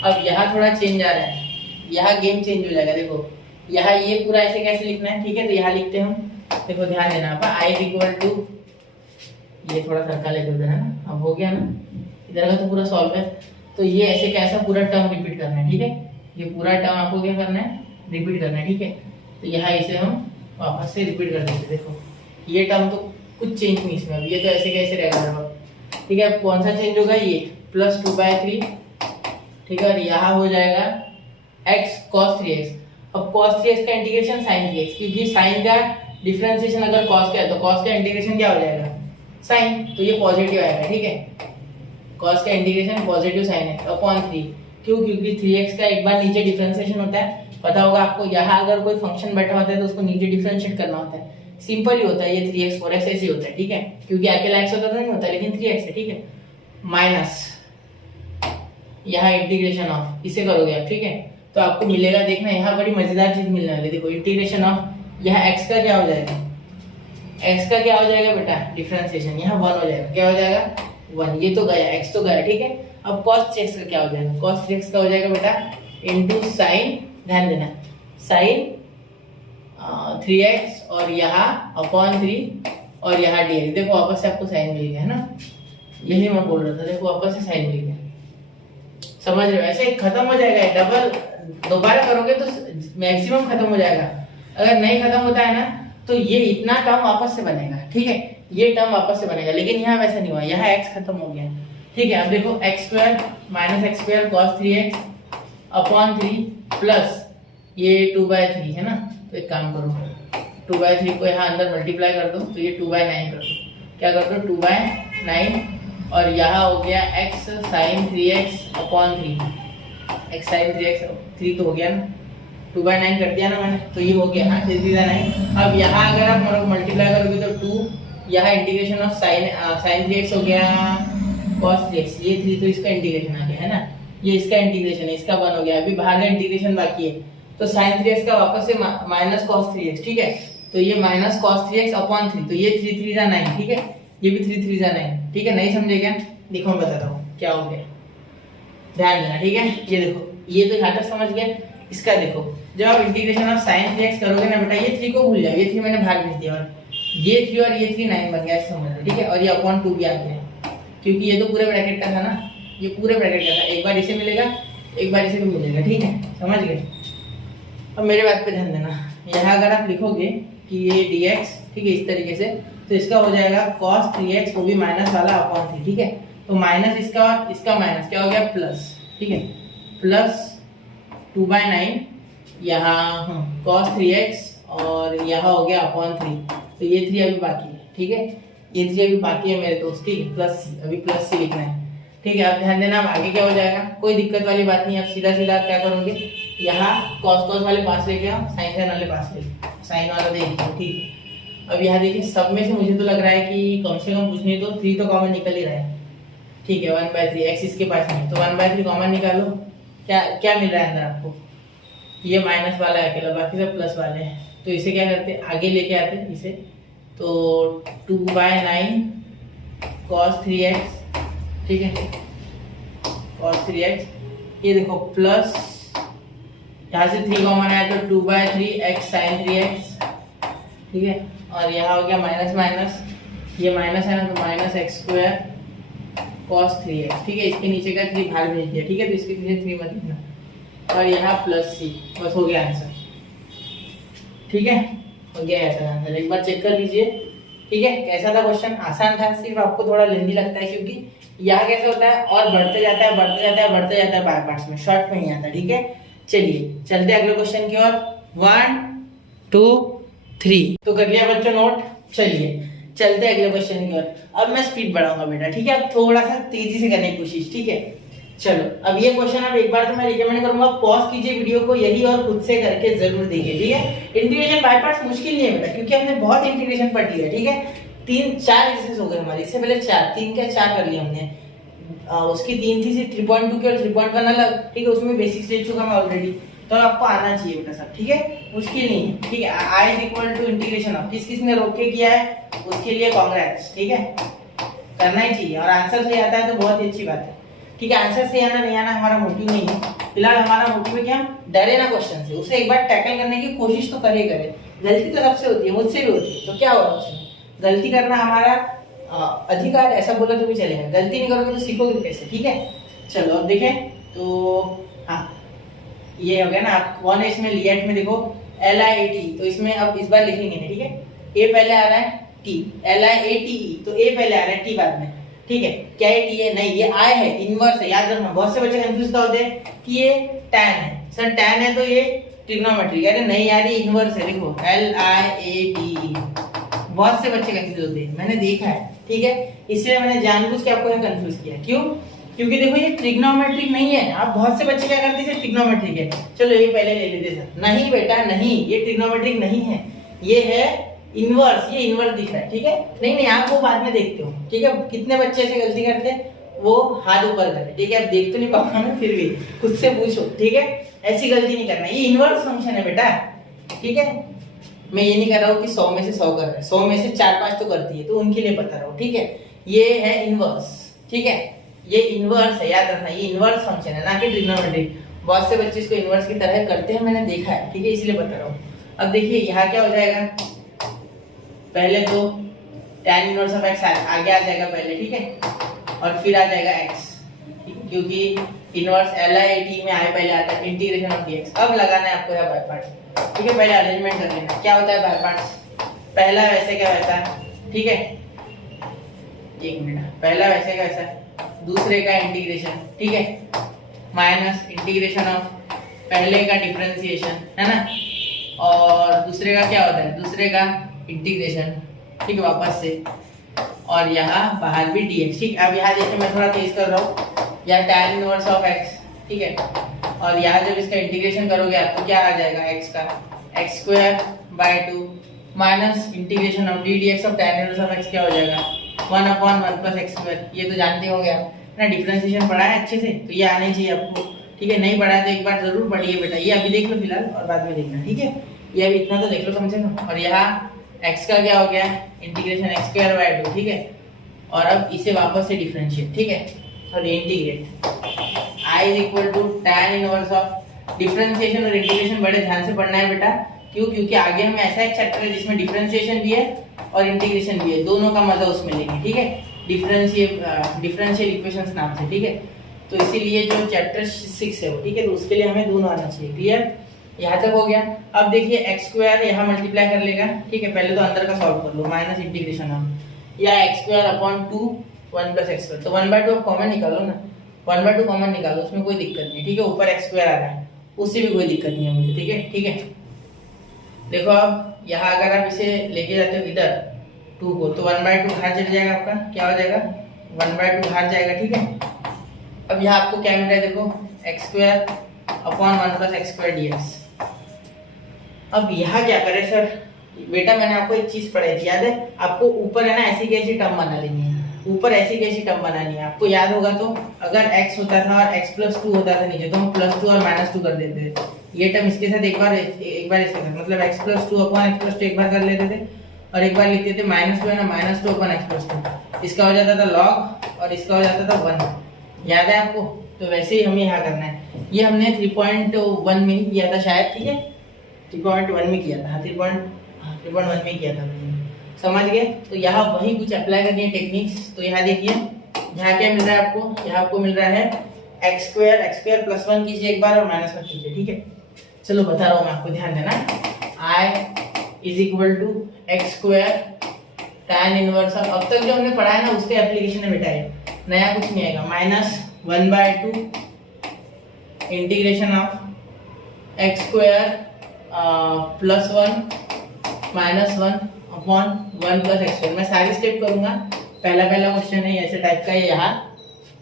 अब यहाँ थोड़ा चेंज आ रहा है, यहाँ गेम चेंज हो जाएगा। देखो यहाँ ये पूरा ऐसे कैसे लिखना है, ठीक है, तो यहाँ लिखते हैं हम, देखो ध्यान देना आप, i इक्वल टू ये थोड़ा सर्कल है इधर है ना, अब हो गया ना, इधर का तो पूरा सॉल्व है, तो ये ऐसे कैसा पूरा टर्म रिपीट करना है, ठीक है, ये पूरा टर्म आपको क्या करना है, रिपीट करना है, ठीक है। तो यहाँ इसे हम वापस से रिपीट कर देते, देखो ये टर्म तो कुछ चेंज नहीं इसमें, अब ये तो ऐसे कैसे रहेगा, ठीक है। अब कौन सा चेंज होगा, ये प्लस 2/3, ठीक है, और यहाँ हो जाएगा x cos 3x। अब cos 3x का इंटीग्रेशन sin 3x, क्योंकि sin का डिफरेंशिएशन अगर cos का है तो cos का इंटीग्रेशन क्या हो जाएगा sin, तो ये पॉजिटिव आएगा, ठीक है। cos का इंटीग्रेशन पॉजिटिव sin है अपॉन 3, क्यों, क्योंकि 3x का एक बार नीचे डिफरेंशिएशन होता है, पता होगा आपको। यहाँ अगर कोई फंक्शन बैठा होता है तो उसको नीचे डिफरेंशिएट करना होता है, सिंपल ही होता है, ये 3x 4x ऐसे ही होता है, ठीक है, क्योंकि अकेला x होता तो नहीं होता, लेकिन 3x है, ठीक है। माइनस यहाँ इंटीग्रेशन ऑफ, इसे करोगे आप, ठीक है, तो आपको मिलेगा, देखना यहाँ बड़ी मजेदार चीज मिलने वाली है। देखो इंटीग्रेशन ऑफ यहाँ x का क्या हो जाएगा, x का क्या हो जाएगा बेटा, डिफरेंशिएशन, यहाँ 1 हो जाएगा, क्या हो जाएगा 1, ये तो गया, x तो गया, ठीक है। अब cos 3x का क्या हो जाएगा, cos 3x का हो जाएगा बेटा इनटू sin, ध्यान देना, sin 3x और यहाँ अपॉन 3 और यहाँ dx, देखो वापस से आपको साइन मिल गया है ना, यही मैं बोल रहा था, देखो वापस से साइन मिल गया, समझ रहे हो, ऐसे खत्म हो जाएगा। डबल दोबारा करोगे तो मैक्सिमम खत्म हो जाएगा, अगर नहीं खत्म होता है ना तो ये इतना टर्म वापस से बनेगा, ठीक है, ये टर्म वापस से बनेगा, लेकिन यहाँ वैसा नहीं हुआ, यहाँ x खत्म हो गया, ठीक है। अब देखो x square minus x square cos 3x upon 3 plus ये 2/3 है ना, तो एक काम करो 2/3 को यहाँ अंदर मल्टीप्लाई कर दो, तो ये 2/9 कर दो, क्या कर दो 2/9, और यहाँ हो गया x sin 3x upon 3, x sin 3x 3 तो हो गया ना, 2/9 कर दिया ना मैंने, तो ये हो गया हाँ 3/9। अब यहाँ अगर आप मल्टीप्लाई करोगे तो 2, यहाँ इंटीग्रेशन ऑफ sin 3x हो गया cos 3x, ये 3 तो इसका इंटीग्रेशन आ गया है ना, ये इसका इंटीग्रेशन है, इसका 1 हो गया, अभी बाहर का इंटीग्रेशन बाकी है, तो sin 3x का वापस से माइनस cos 3x, ठीक है, तो ये माइनस cos 3x अपॉन 3, तो ये 3 3 9, ठीक है, ये भी 3 3 9, ठीक है। नहीं समझे क्या, देखो मैं बताता हूँ क्या हो गया, ध्यान देना, ठीक है। ये देखो, ये तो यहाँ तक समझ गए, इसका देखो जब आप इंटीग्रेशन ऑफ sin 3x करोगे ना बेटा, ये 3 को भूल जाओ, ये 3 मैंने बाहर भेज दिया, और ये 3 और ये 3 9 बन गया, समझ लो, ठीक है। और ये अपॉन 2 भी आ गया, क्योंकि ये तो पूरे ब्रैकेट का था ना, ये पूरे ब्रैकेट का था, एक बार इसे मिलेगा एक बार इसे भी मिलेगा, ठीक है, समझ गए। अब मेरे बात पे ध्यान देना, यहाँ अगर आप लिखोगे कि ये dx, ठीक है, इस तरीके से, तो इसका हो जाएगा cos 3x, वो भी माइनस वाला अपॉन 3, ठीक है। तो माइनस इसका और इसका माइनस क्या हो गया, प्लस, ठीक है, प्लस 2/9 यहाँ cos 3x और यहाँ हो गया अपॉन 3, तो ये 3 अभी बाकी है, ठीक है, ये 3 अभी बाकी है मेरे दोस्त, ठीक है, प्लस सी, अभी प्लस सी लिखना है, ठीक है। अब ध्यान देना, अब आगे क्या हो जाएगा, कोई दिक्कत वाली बात नहीं, अब सीधा सीधा क्या करोगे, यहाँ cos वाले पास लेके आओ, साइन वाले पास लेके, साइन वाला देख लो, ठीक है। अब यहाँ देखिए, सब में से मुझे तो लग रहा है कि कम से कम पूछनी तो 3 तो कॉमन निकल ही रहा है, ठीक है, 1/3 x इसके पास नहीं, तो 1/3 कॉमन निकालो, क्या क्या मिल रहा है अंदर आपको, ये माइनस वाला है अकेला, बाकी सब प्लस वाले हैं। तो इसे क्या करते, आगे लेके आते इसे, तो 2/9 cos 3x, ठीक है, cos 3x, ये देखो प्लस, यहाँ से 3 कॉमन आया तो 2/3 x sin 3x, ठीक है, और यहाँ हो गया माइनस माइनस, ये माइनस है ना, तो माइनस x² cos 3x, ठीक है, इसके नीचे का 3 बाहर भेज दिया, ठीक है, तो इसके नीचे 3 मत लिखना, और यहाँ प्लस c, बस हो गया आंसर, ठीक है, हो गया ऐसा आंसर, एक बार चेक कर लीजिए, ठीक है। कैसा था क्वेश्चन, आसान था, सिर्फ आपको थोड़ा लेंदी लगता है क्योंकि यहाँ कैसे होता है, और बढ़ते जाता है बढ़ते जाता है बढ़ते जाता है बाय पार्ट्स में, शॉर्ट में नहीं आता, ठीक है। चलिए चलते हैं अगले क्वेश्चन की ओर, 1 2 3, तो कर लिया बच्चों नोट, चलिए चलते हैं अगले क्वेश्चन की ओर। अब मैं स्पीड बढ़ाऊंगा बेटा, ठीक है, अब थोड़ा सा तेजी से करने की कोशिश, ठीक है। चलो अब ये क्वेश्चन अब एक बार तो मैं रिकमेंड करूंगा, पॉज कीजिए वीडियो को, यही और खुद से करके जरूर देखिए, ठीक है। इंटीग्रेशन बाय पार्ट्स मुश्किल नहीं है बेटा, क्योंकि हमने बहुत इंटीग्रेशन पढ़ लिया, ठीक है, 3-4 एक्सरसाइज हो गए हमारे, इससे पहले 3 क्या 4 कर लिया हमने, उसकी 3 थी सिर्फ 3.2 की और 3.1 अलग, ठीक है, उसमें बेसिक्स ले चुका मैं ऑलरेडी, तो आपको आना चाहिए बेटा सब, ठीक है, मुश्किल नहीं है, ठीक है। I is equal to integration of, किस किसने रोक के किया है उसके लिए कांग्रेट्स, ठीक है, करना ही चाहिए, और आंसर सही आता है तो बहुत ही अच्छी बात है, ठीक है। आंसर सही आना नहीं आना हमारा मोटिव नहीं है, फिलहाल हमारा मोटिव है कि हम डरे ना क्वेश्चन से, उसे एक बार टैकल करने की कोशिश तो करे, गलती तो सबसे होती है, मुझसे भी होती है, तो क्या हो रहा है उसमें, गलती करना हमारा अधिकार, ऐसा बोला तो भी चलेगा, गलती नहीं करोगे तो सीखोगे कैसे, ठीक है। चलो अब देखें, तो हाँ ये हो गया ना, आप कौन है इसमें लिएट में देखो LIAT, तो इसमें अब इस बार लिखेंगे नहीं, ठीक है, ए पहले आ रहा है T, LIATE, तो ए पहले आ रहा है T बाद में, ठीक है। क्या ये T है, नहीं, ये I है, इनवर्स है, याद रखना, बहुत से बच्चे कंफ्यूज होते हैं कि ये tan है, सर tan है तो ये ट्रिग्नोमेट्री, अरे नहीं यार ये इनवर्स है, देखो LIATE, बहुत से बच्चे कंफ्यूज होते हैं, मैंने देखा है, ठीक है, इसलिए मैंने जानबूझ के आपको यहाँ कंफ्यूज किया, क्यों, क्योंकि देखो ये ट्रिग्नोमेट्रिक नहीं है, आप बहुत से बच्चे क्या करते हैं ट्रिग्नोमेट्रिक है, चलो ये पहले ले लेते सर, नहीं बेटा नहीं, ये ट्रिग्नोमेट्रिक नहीं है, ये है इनवर्स, ये इनवर्स दिख रहा है, ठीक है, नहीं आप वो बाद में देखते हो, ठीक है। कितने बच्चे ऐसे गलती करते हैं, वो हाथ ऊपर करे, ठीक है, अब देख तो नहीं पाऊंगा मैं, फिर भी खुद से पूछो, ठीक है, ऐसी गलती नहीं करना, ये इनवर्स फंक्शन है बेटा, ठीक है। मैं ये नहीं कर रहा हूँ कि 100 में से 100 कर रहा है, 100 में से 4-5 तो करती है, तो उनके लिए बता रहा हूँ, ठीक है, ये है इनवर्स, ठीक है, ये इनवर्स है, याद रखना, ये इनवर्स फंक्शन है, ना कि ट्रिग्नोमेट्रिक, बहुत से बच्चे इसको इनवर्स की तरह करते हैं, मैंने देखा है, ठीक है, इसलिए बता रहा हूँ। अब देखिए यहाँ क्या हो जाएगा, पहले तो tan इनवर्स ऑफ x आगे आ जाएगा पहले, ठीक है, और फिर आ जाएगा x, क्योंकि इनवर्स LIAT में आए पहले आता है इंटीग्रेशन ऑफ dx। अब लगाना है आपको यहाँ बाय पार्ट्स, ठीक है, पहले अरेंजमेंट कर लेना, क्या होता है बाय पार्ट्स, पहला वैसे क्या रहता है, ठीक है, एक मिनट, पहला वैसे का वैसा, दूसरे का इंटीग्रेशन, ठीक है, माइनस इंटीग्रेशन ऑफ पहले का डिफरेंशिएशन, है ना, और दूसरे का क्या होता है, दूसरे का इंटीग्रेशन, ठीक है, वापस से, और यहाँ बाहर भी dx, ठीक। अब यहाँ देखिए मैं थोड़ा तेज कर रहा हूँ, यहाँ tan इनवर्स ऑफ x, ठीक है, और यहाँ जब इसका इंटीग्रेशन करोगे आपको क्या आ जाएगा, x का x²/2 minus integration of dx of tan inverse of x क्या हो जाएगा, 1/1 + x², ये तो जानते होंगे आप ना, डिफरेंशिएशन पढ़ा है अच्छे से, तो ये आना ही चाहिए आपको, ठीक है, नहीं पढ़ा है तो एक बार जरूर पढ़िए बेटा, ये अभी देख लो फिलहाल और बाद में देखना, ठीक है, ये अभी इतना तो देख लो कम से कम। और यहाँ x का क्या हो गया, इंटीग्रेशन x²/2, ठीक है, और अब इसे वापस से डिफरेंशिएट, ठीक है, और integrate, I = tan inverse of differentiation और इंटीग्रेशन बड़े ध्यान से पढ़ना है बेटा, क्यों, क्योंकि आगे हमें ऐसा एक चैप्टर है जिसमें डिफरेंशिएशन भी है और इंटीग्रेशन भी है, दोनों का मजा उसमें लेंगे, ठीक है, डिफरेंशियल इक्वेशंस नाम से, ठीक है। तो इसीलिए जो चैप्टर 6 है वो, ठीक है, तो उसके लिए हमें दोनों आना चाहिए। क्लियर, यहाँ तक हो गया। अब देखिए एक्स स्क्वायर यहाँ मल्टीप्लाई कर लेगा, ठीक है, पहले तो अंदर का सॉल्व कर लो, माइनस इंटीग्रेशन ऑफ या x square upon 2 1 plus x square, तो 1/2 आप कॉमन निकालो ना, 1/2 कॉमन निकालो, उसमें कोई दिक्कत नहीं, ठीक है, ऊपर एक्स स्क्वायर आ रहा है उससे भी कोई दिक्कत नहीं है मुझे, ठीक है, ठीक है। देखो अब यहाँ अगर आप इसे लेके जाते हो इधर 2 को, तो 1/2 बाहर चल जाएगा, आपका क्या हो जाएगा 1/2 बाहर जाएगा, ठीक है। अब यहाँ आपको क्या मिल रहा है, देखो x square upon 1 plus x square dx। अब यहाँ क्या करें सर, बेटा मैंने आपको एक चीज पढ़ाई थी, याद है आपको, ऊपर है ना ऐसी कैसी टर्म बना लेनी है, ऊपर ऐसी कैसी टर्म बनानी है, आपको याद होगा। तो अगर x होता था और x प्लस 2 होता था नीचे, तो हम प्लस 2 और माइनस 2 कर देते थे, ये टर्म इसके साथ एक बार इसके साथ, मतलब x plus 2 upon x plus 2 एक बार कर लेते थे, और एक बार लिखते थे माइनस 2 है ना, माइनस 2 अपॉन x प्लस 2, इसका हो जाता था log और इसका हो जाता था 1, याद है आपको। तो वैसे ही हमें यहाँ करना है, ये हमने 3.1 में किया था शायद, ठीक है, 3.1 में किया था, 3.1 में किया था, समझ गए। तो यहाँ वही कुछ अप्लाई करनी है टेक्निक्स। तो यहाँ देखिए, यहाँ क्या मिल रहा है आपको, यहाँ आपको मिल रहा है एक्स स्क्वायर प्लस 1 कीजिए एक बार और माइनस 1 कीजिए, ठीक है। चलो बता रहा हूँ मैं आपको, ध्यान देना, i is equal to x square tan inverse of, अब तक जो हमने पढ़ा है ना उसके एप्लीकेशन में बेटा है, नया कुछ नहीं आएगा, minus 1/2 integration of x square plus 1 minus 1 upon 1 plus x square. मैं सारी स्टेप करूंगा, पहला क्वेश्चन है ऐसे टाइप का है यहाँ,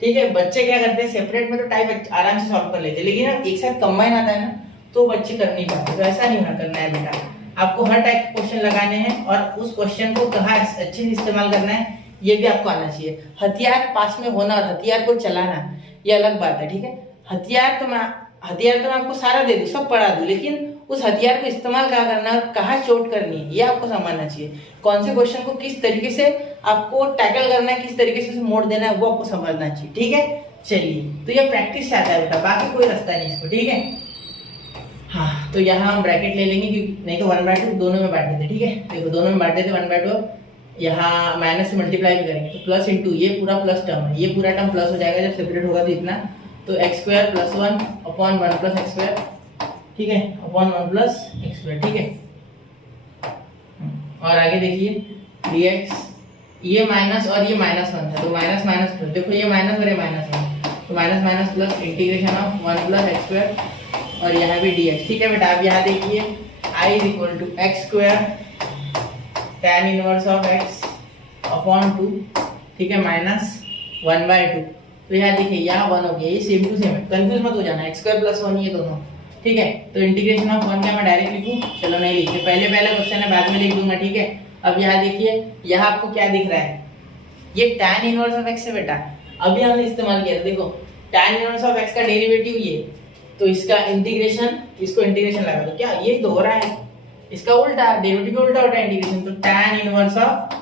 ठीक है। बच्चे क्या करते हैं, सेपरेट में तो टाइप आराम से सॉल्व कर लेते हैं, लेकिन एक साथ कंबाइन आता है ना तो बच्चे कर नहीं पाते, तो ऐसा नहीं करना है बेटा, आपको हर टाइप के क्वेश्चन लगाने हैं और उस क्वेश्चन को कहाँ अच्छे से इस्तेमाल करना है ये भी आपको आना चाहिए। हथियार पास में होना और हथियार को चलाना ये अलग बात है, ठीक है। हथियार तो मैं आपको सारा दे दूं, सब पढ़ा दूं, लेकिन उस हथियार को इस्तेमाल कहाँ करना है, कहाँ चोट करनी है, ये आपको समझना चाहिए। कौन से क्वेश्चन को किस तरीके से आपको टैकल करना है, किस तरीके से मोड़ देना है, वो आपको समझना चाहिए, ठीक है। चलिए, तो ये प्रैक्टिस से आता है बेटा, बाकी कोई रास्ता नहीं इसको, ठीक है। हाँ, तो यहाँ हम ब्रैकेट ले लेंगे, क्योंकि नहीं तो 1/2 दोनों में बांट देते, ठीक है। देखो दोनों में बांटे थे 1/2, यहाँ माइनस से मल्टीप्लाई भी करेंगे तो प्लस इंटू ये पूरा प्लस टर्म है, ये पूरा टर्म प्लस हो जाएगा जब सेपरेट होगा तो इतना, तो x square plus 1 upon 1 plus x square, ठीक है, अपॉन 1 प्लस एक्स स्क्वायर, ठीक है। और आगे देखिए dx, ये माइनस और ये माइनस 1 था, तो माइनस माइनस प्लस, देखो ये माइनस और ये माइनस 1, तो minus minus plus integration of 1 plus x square, और यहाँ भी dx, ठीक है बेटा। आप यहाँ देखिए i is equal to x square tan inverse of x upon 2, ठीक है, माइनस 1/2, तो यहाँ देखिए यहाँ 1 हो गया, ये सेम टू सेम है, कंफ्यूज मत हो जाना, एक्स स्क्वायर प्लस 1 ये दोनों, ठीक है। तो इंटीग्रेशन ऑफ 1 क्या मैं डायरेक्ट लिखूं, चलो नहीं लिखते, पहले क्वेश्चन है बाद में लिख दूंगा, ठीक है। अब यहाँ देखिए, यहाँ आपको क्या दिख रहा है, ये tan इनवर्स ऑफ x है बेटा, अभी हमने इस्तेमाल किया, देखो tan इनवर्स ऑफ x का डेरिवेटिव ये, तो इसका इंटीग्रेशन, इसको इंटीग्रेशन लगा दो, क्या ये तो हो रहा है, इसका उल्टा डेरिवेटिव उल्टा होता है इंटीग्रेशन, तो tan इनवर्स ऑफ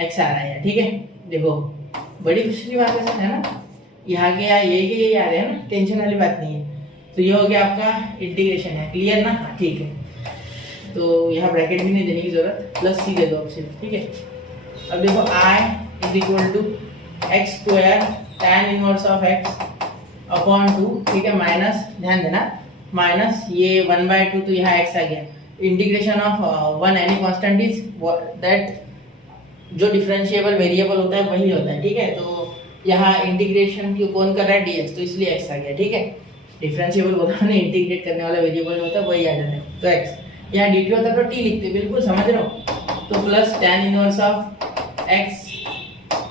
x आ रहा है, ठीक है। देखो बड़ी खुशी की बात है ना, यहाँ के यहाँ यही आ रहे हैं ना, टेंशन वाली बात नहीं है। तो ये हो गया आपका इंटीग्रेशन है, क्लियर ना, हाँ ठीक है। तो यहाँ ब्रैकेट भी नहीं देने की जरूरत, प्लस सी दे दो आप सिर्फ, ठीक है। अब देखो i is equal to x square tan inverse of x upon 2, ठीक है, माइनस, ध्यान देना, माइनस ये 1/2, तो यहाँ x आ गया, integration of 1 any constant is that, जो डिफरेंशिएबल वेरिएबल होता है वही होता है, ठीक है। तो यहाँ इंटीग्रेशन की कौन कर रहा है dx, तो इसलिए x आ गया, ठीक है। डिफरेंशिएबल होता है, इंटीग्रेट करने वाला वेरिएबल होता है वही आ जाता है, तो x, यहाँ dt होता है तो t लिखते, बिल्कुल समझ रहे हो, तो plus tan inverse of x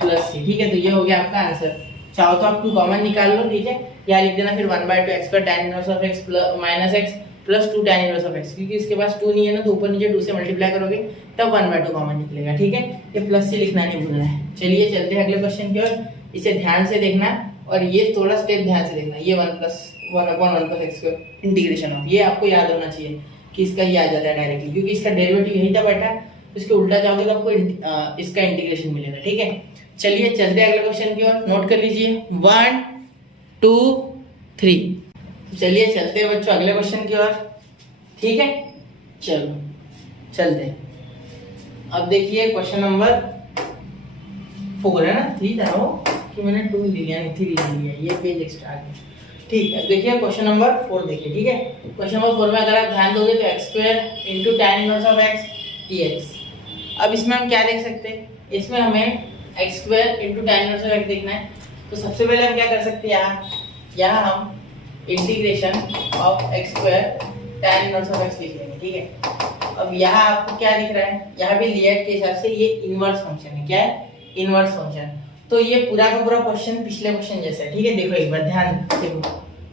plus c, ठीक है। तो ये हो गया आपका आंसर, चाहो तो आप 2 कॉमन निकाल लो, ठीक है, यहाँ लिख देना, फिर 1/2 एक्स पर tan inverse of x minus x plus 2 tan inverse of x, क्योंकि इसके पास 2 नहीं है ना, तो ऊपर नीचे 2 से मल्टीप्लाई करोगे तब 1/2 कॉमन निकलेगा, ठीक है। ये प्लस से लिखना नहीं भूलना है। चलिए चलते हैं अगले क्वेश्चन की ओर, इसे ध्यान से देखना और ये थोड़ा स्टेप ध्यान से देखना, ये 1 plus 1 upon 1 plus x square integration of, ये आपको याद होना चाहिए कि इसका ये आ जाता है डायरेक्टली, क्योंकि इसका डेरिवेटिव यही था बेटा, इसके उल्टा जाओगे तो आपको इसका इंटीग्रेशन मिलेगा, ठीक है। चलिए चलते हैं अगले क्वेश्चन की ओर, नोट कर लीजिए 1 2 3। चलिए चलते हैं बच्चों अगले क्वेश्चन की ओर, ठीक है, चलो चलते हैं। अब देखिए क्वेश्चन नंबर 4 है ना, 3 था वो, कि मैंने 2 लिया नहीं 3 लिया, ये पेज एक्स्ट्रा आ गया। ठीक है, देखिए क्वेश्चन नंबर 4 देखिए। ठीक है, क्वेश्चन नंबर 4 में अगर आप ध्यान दोगे तो x² into tan inverse of x dx। अब इसमें हम क्या देख सकते हैं, इसमें हमें x² into tan inverse of x देखना है। तो सबसे पहले हम क्या कर सकते हैं, यहाँ हम integration of x² tan inverse of x लिख लेंगे। ठीक है, अब यहाँ आपको क्या दिख रहा है, यहाँ भी लिएट के हिसाब से ये इनवर्स फंक्शन है। क्या है, इनवर्स फंक्शन। तो ये पूरा का पूरा क्वेश्चन पिछले क्वेश्चन जैसा है। ठीक है, देखो एक बार ध्यान देखो,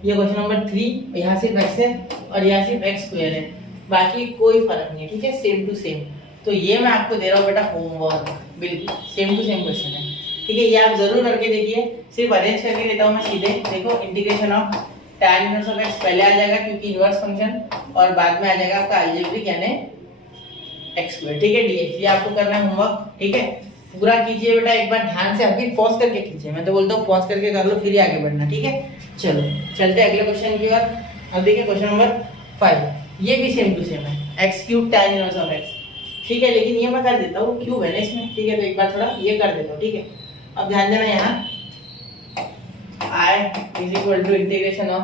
ये क्वेश्चन नंबर 3, यहाँ सिर्फ x है और यहाँ सिर्फ x² है, बाकी कोई फर्क नहीं है। ठीक है, सेम टू सेम। तो ये मैं आपको दे रहा हूँ बेटा होमवर्क, बिल्कुल सेम टू सेम क्वेश्चन है। ठीक है, ये आप जरूर करके देखिए। सिर्फ अरेंज करके देता हूँ मैं सीधे। देखो integration of tan inverse of x पहले आ जाएगा क्योंकि इनवर्स फंक्शन, और बाद में आ जाएगा आपका अलजेब्रिक यानी x²। ठीक है, dx। ये आपको करना है होमवर्क। ठीक है, पूरा कीजिए बेटा, एक बार ध्यान से अभी पॉज करके कीजिए। मैं तो बोलता हूँ पॉज करके कर लो, फिर ही आगे बढ़ना। ठीक है, चलो चलते हैं अगले क्वेश्चन की ओर। अब देखिए क्वेश्चन नंबर 5, ये भी सेम टू सेम है, x³ tan inverse of x। ठीक है, लेकिन ये मैं कर देता हूँ, क्यूब है ना इसमें। ठीक है, तो एक बार थोड़ा ये कर देता हूँ। ठीक है, अब ध्यान देना, यहाँ I is equal to integration of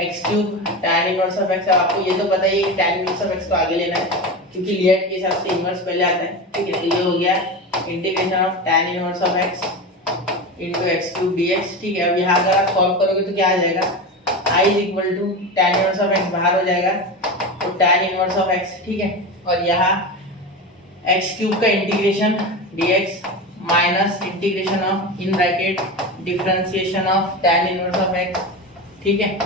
x³ tan inverse of x। आपको ये तो पता ही है tan इनवर्स ऑफ x को आगे लेना है क्योंकि लिएट के हिसाब से इनवर्स पहले आता है। ठीक है, तो ये हो गया integration of tan inverse of x into x³ dx। ठीक है, अब यहाँ अगर आप सॉल्व करोगे तो क्या आ जाएगा, I is equal to tan inverse of x बाहर हो जाएगा तो tan इनवर्स ऑफ x। ठीक है, और यहाँ x³ का integration dx minus integration of in bracket differentiation of tan inverse of x। ठीक है,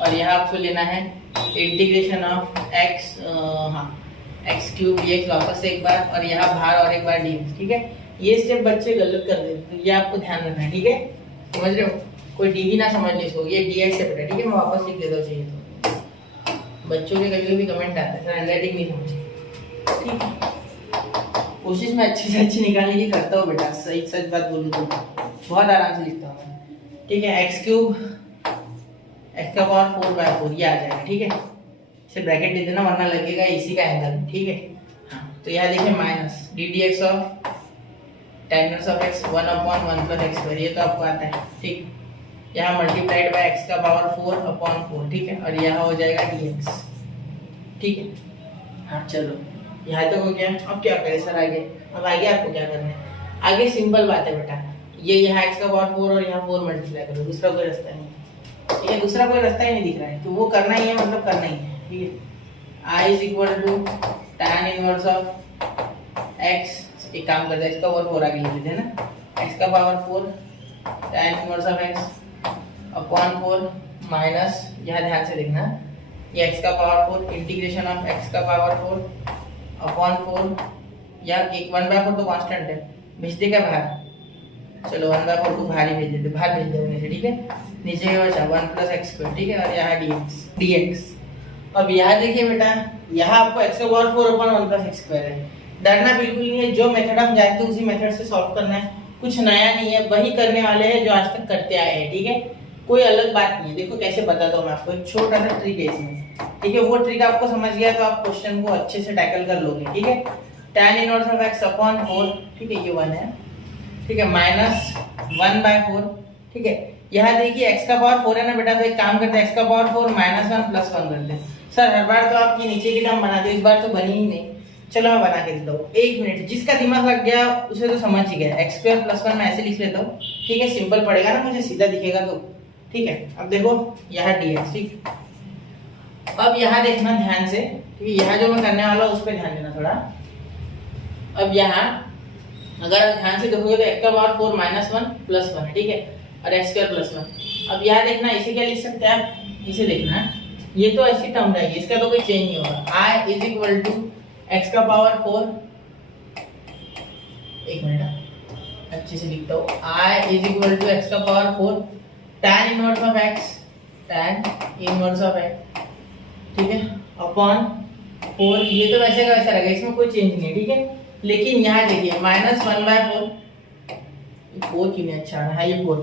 और यहाँ आपको लेना है इंटीग्रेशन ऑफ x³ dx वापस से एक बार, और यहाँ बाहर और एक बार dx। ठीक है, ये स्टेप बच्चे गलत कर देते हैं, ये आपको ध्यान रखना है। ठीक है, समझ रहे हो, कोई dv ना समझ ले इसको, ये dx से बेटा। ठीक है, मैं वापस लिख देता हूँ चाहिए तो। बच्चों के कभी कभी कमेंट आते हैं सर हैंडराइटिंग नहीं समझे। ठीक है, कोशिश में अच्छी से अच्छी निकालने की करता हूँ बेटा, सही सच बात बोलूँ तो बहुत आराम से लिखता हूँ मैं। ठीक है, x³ x का पावर 4/4 ये आ जाएगा। ठीक है, इसे ब्रैकेट दे देना वरना लगेगा इसी का एंगल। ठीक है, हाँ तो यहाँ देखिए minus ddx of tan inverse of x 1/1 + x², ये तो आपको आता है। ठीक, यहाँ मल्टीप्लाइड बाय x का पावर 4/4। ठीक है, और यहाँ हो जाएगा dx। ठीक है, हाँ चलो यहाँ तक हो गया। अब क्या करें सर आगे, अब आगे आपको क्या करना है, आगे सिंपल बात है बेटा, ये यहाँ x का पावर 4 और यहाँ 4 मल्टीप्लाई करो, दूसरा कोई रास्ता नहीं है। ठीक है, दूसरा कोई रास्ता ही नहीं दिख रहा है, तो वो करना ही है, मतलब करना ही है। ठीक है, I is equal to tan inverse of x, एक काम करते हैं इसका पावर 4 आगे लिख देते हैं ना, x का power 4 tan inverse of x/4 minus, यहाँ ध्यान से देखना, ये x का पावर 4 इंटीग्रेशन ऑफ x का पावर 4/4, या एक 1/4 तो कांस्टेंट है, भेज देगा बाहर। चलो 1/4 को बाहर ही भेज देते, बाहर भेज देंगे। ठीक है, नीचे क्या बचा 1 + x²। ठीक है, और यहाँ dx। अब यहाँ देखिए बेटा, यहाँ आपको x का पावर 4/1 + x² है, डरना बिल्कुल नहीं है। जो मेथड हम जानते हैं उसी मेथड से सॉल्व करना है, कुछ नया नहीं है, वही करने वाले हैं जो आज तक करते आए हैं। ठीक है, कोई अलग बात नहीं है। देखो कैसे बताता हूँ मैं आपको, एक छोटा सा ट्रिक है इसमें। ठीक है, वो ट्रिक आपको समझ गया तो आप क्वेश्चन को अच्छे से टैकल कर लोगे। ठीक है, tan इनवर्स ऑफ x/4। ठीक है, ये 1 है। ठीक है, माइनस 1/4। ठीक है, यहाँ देखिए x का पावर 4 है ना बेटा, तो एक काम करते हैं x का पावर 4 -1 + 1 करते हैं। सर हर बार तो आप ये नीचे की टर्म बनाते हो, इस बार तो बनी ही नहीं। चलो मैं बना के देता हूँ, एक मिनट, जिसका दिमाग लग गया उसे तो समझ ही गया। x² + 1 मैं ऐसे लिख लेता हूँ। ठीक है, सिंपल पड़ेगा ना, मुझे सीधा दिखेगा तो। ठीक है, अब देखो यहाँ dx। ठीक, अब यहाँ देखना ध्यान से। ठीक है, यहाँ जो मैं करने वाला हूँ उस पर ध्यान देना थोड़ा। अब यहाँ अगर आप ध्यान से देखोगे तो x का पावर 4 -1 + 1। ठीक है, और x² + 1। अब यहाँ देखना, इसे क्या लिख सकते हैं आप, इसे देखना, ये तो ऐसी टर्म रहेगी, इसका तो कोई चेंज नहीं होगा। I is equal to x का पावर 4, एक मिनट अच्छे से लिखता हूँ, I is equal to x का power 4 tan inverse of x, tan inverse of x। ठीक है, अपॉन 4, ये तो वैसे का वैसा रहेगा, इसमें कोई चेंज नहीं है। ठीक है, लेकिन यहाँ देखिए -1/4, 4 क्यों नहीं अच्छा है ये 4।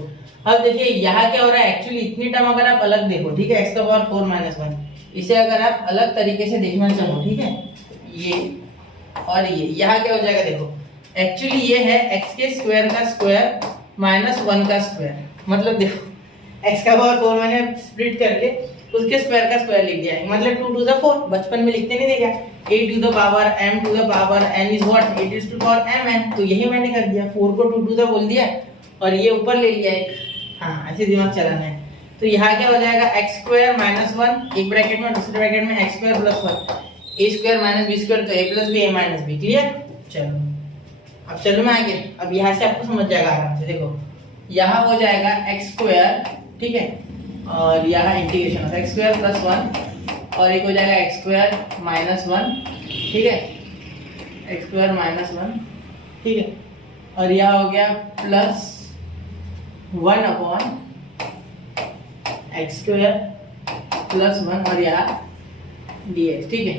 अब देखिए यहाँ क्या हो रहा है, एक्चुअली इतनी टर्म अगर आप अलग देखो, ठीक है, x का पावर 4 -1, इसे अगर आप अलग तरीके से देखना चाहो, ठीक है, ये और ये यहाँ क्या हो जाएगा, देखो एक्चुअली ये है x² का स्क्वायर -1 का स्क्वायर, मतलब देखो x का पावर 4 मैंने स्प्लिट करके उसके स्क्वायर का स्क्वायर लिख दिया है, मतलब 2 टू द 4, बचपन में लिखते नहीं थे क्या, a to the power m to the power n is what, 8 to the power mn, तो यही मैंने कर दिया, 4 को 2 टू द बोल दिया और ये ऊपर ले लिया एक। हाँ ऐसे दिमाग चलाना है। तो यहाँ क्या हो जाएगा, x स्क्वायर माइनस 1 एक ब्रैकेट में, दूसरे ब्रैकेट में x square plus 1, a square minus b square, तो a plus b a minus b। Clear? चलो अब चलो मैं आगे, अब यहाँ से आपको समझ जाएगा आराम से। देखो यहाँ हो जाएगा x स्क्वायर, ठीक है, और यहाँ इंटीग्रेशन होता है x स्क्वायर प्लस 1 और एक हो जाएगा x स्क्वायर माइनस 1, ठीक है, x स्क्वायर माइनस 1, ठीक है, और यह हो गया plus 1 upon x square plus 1 और यहाँ dx, ठीक है।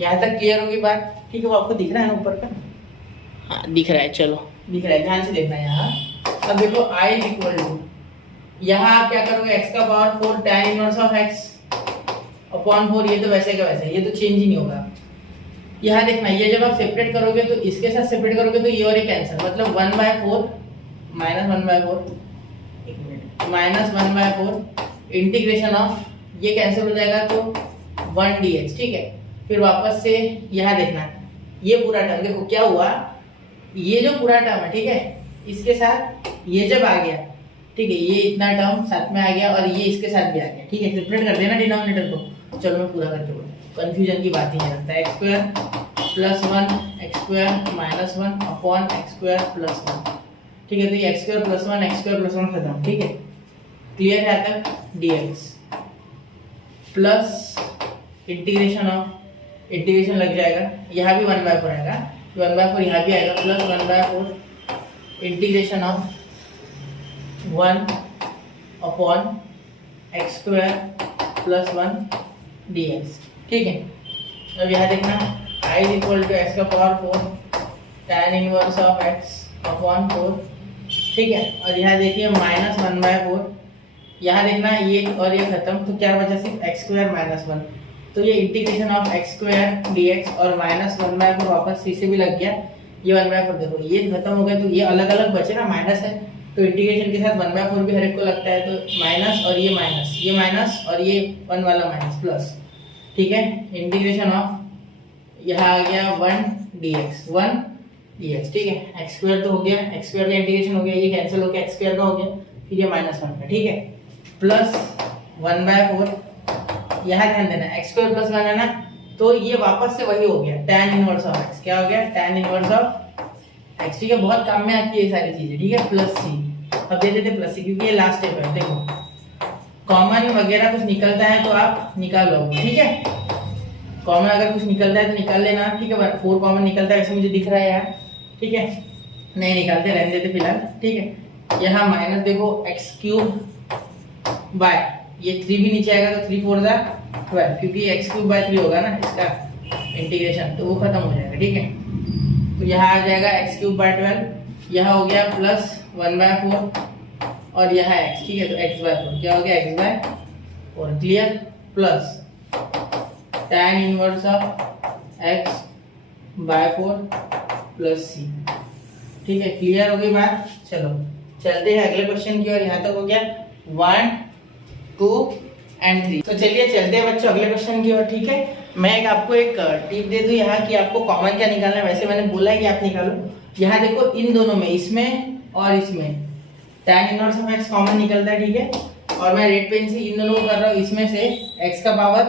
यहाँ तक क्लियर होगी बात? ठीक है, वो आपको दिख रहा है ना ऊपर का? हाँ दिख रहा है, चलो दिख रहा है, ध्यान से देखना यहाँ। अब देखो i इज इक्वल टू, यहाँ आप क्या करोगे, x का power 4 tan inverse of x upon 4, ये तो वैसे का वैसे, ये तो चेंज ही नहीं होगा। यहाँ देखना, ये जब आप सेपरेट करोगे तो इसके साथ सेपरेट करोगे तो ये और ये कैंसिल, मतलब 1/4 माइनस 1/4, एक मिनट, माइनस 1/4 इंटीग्रेशन ऑफ, ये कैंसिल हो जाएगा तो 1 dx, ठीक है। फिर वापस से यहाँ देखना, ये पूरा टर्म देखो क्या हुआ, ये जो पूरा टर्म है, ठीक है, इसके साथ ये जब आ गया, ठीक है, ये इतना टर्म साथ में आ गया और ये इसके साथ भी आ गया, ठीक है, सेपरेट कर देना डिनोमिनेटर को। चलो मैं पूरा करके बोलूँ, कंफ्यूजन की बात ही नहीं रखता है। x square plus 1 x square minus 1 upon x square plus 1, ठीक है, तो ये x square plus 1 x square plus 1 खत्म, ठीक है, क्लियर है तक, dx plus integration of, integration लग जाएगा, यहाँ भी 1/4 आएगा, 1/4 यहाँ भी आएगा, plus 1/4 integration of 1 upon x square plus 1 dx, ठीक है। अब यहाँ देखना, i is equal to x का power 4 tan inverse of x upon 4, ठीक है, और यहाँ देखिए माइनस 1/4, यहाँ देखना ये और ये खत्म, तो क्या बचा सिर्फ x स्क्वायर माइनस 1, तो ये integration of x square dx और माइनस 1/4 वापस सी से भी लग गया, ये 1/4 देखो ये खत्म हो गया, तो ये अलग अलग बचे ना, माइनस है तो इंटीग्रेशन के साथ 1/4 भी हर एक को लगता है, तो माइनस और ये माइनस और ये 1 वाला माइनस प्लस, ठीक है, इंटीग्रेशन ऑफ यहाँ आ गया 1 dx, ठीक है, एक्स स्क्वायर तो हो गया, एक्स स्क्वायर का इंटीग्रेशन हो गया, ये कैंसिल हो गया, एक्स स्क्वायर का हो गया, फिर ये माइनस 1 का, ठीक है, प्लस 1/4, यहाँ ध्यान देना एक्स स्क्वायर प्लस 1 है ना, तो ये वापस से वही हो गया tan इनवर्स ऑफ x, क्या हो गया tan इनवर्स ऑफ x, ठीक है, बहुत काम में आती है ये सारी चीजें, ठीक है, प्लस c, अब दे देते प्लस c क्योंकि ये लास्ट स्टेप है। देखो कॉमन वगैरह कुछ निकलता है तो आप निकाल लो, ठीक है, कॉमन अगर कुछ निकलता है तो निकाल लेना, ठीक है, 4 कॉमन निकलता है ऐसे मुझे दिख रहा है यार, ठीक है, नहीं निकालते, रहने देते फिलहाल, ठीक है। यहाँ माइनस देखो x³ बाय ये 3 भी नीचे आएगा तो 3 4 12, क्योंकि x³/3 होगा ना इसका इंटीग्रेशन, तो वो खत्म हो जाएगा, ठीक है, तो यहाँ आ जाएगा x³/12, यहाँ हो गया प्लस 1/4 और यहाँ x, ठीक है, तो x/4 क्या हो गया x/4, clear, plus tan inverse of x/4 plus c, ठीक है, क्लियर हो गई बात। चलो चलते हैं अगले क्वेश्चन की ओर, यहाँ तक हो गया 1 2 एंड 3, तो चलिए चलते हैं बच्चों अगले क्वेश्चन की ओर, ठीक है। मैं आपको एक टिप दे दूं यहाँ कि आपको कॉमन क्या निकालना है, वैसे मैंने बोला है कि आप निकालो, यहाँ देखो इन दोनों में, इसमें और इसमें tan inverse of x common निकलता है, ठीक है, और मैं रेड पेन से इन दोनों को कर रहा हूँ, इसमें से x का पावर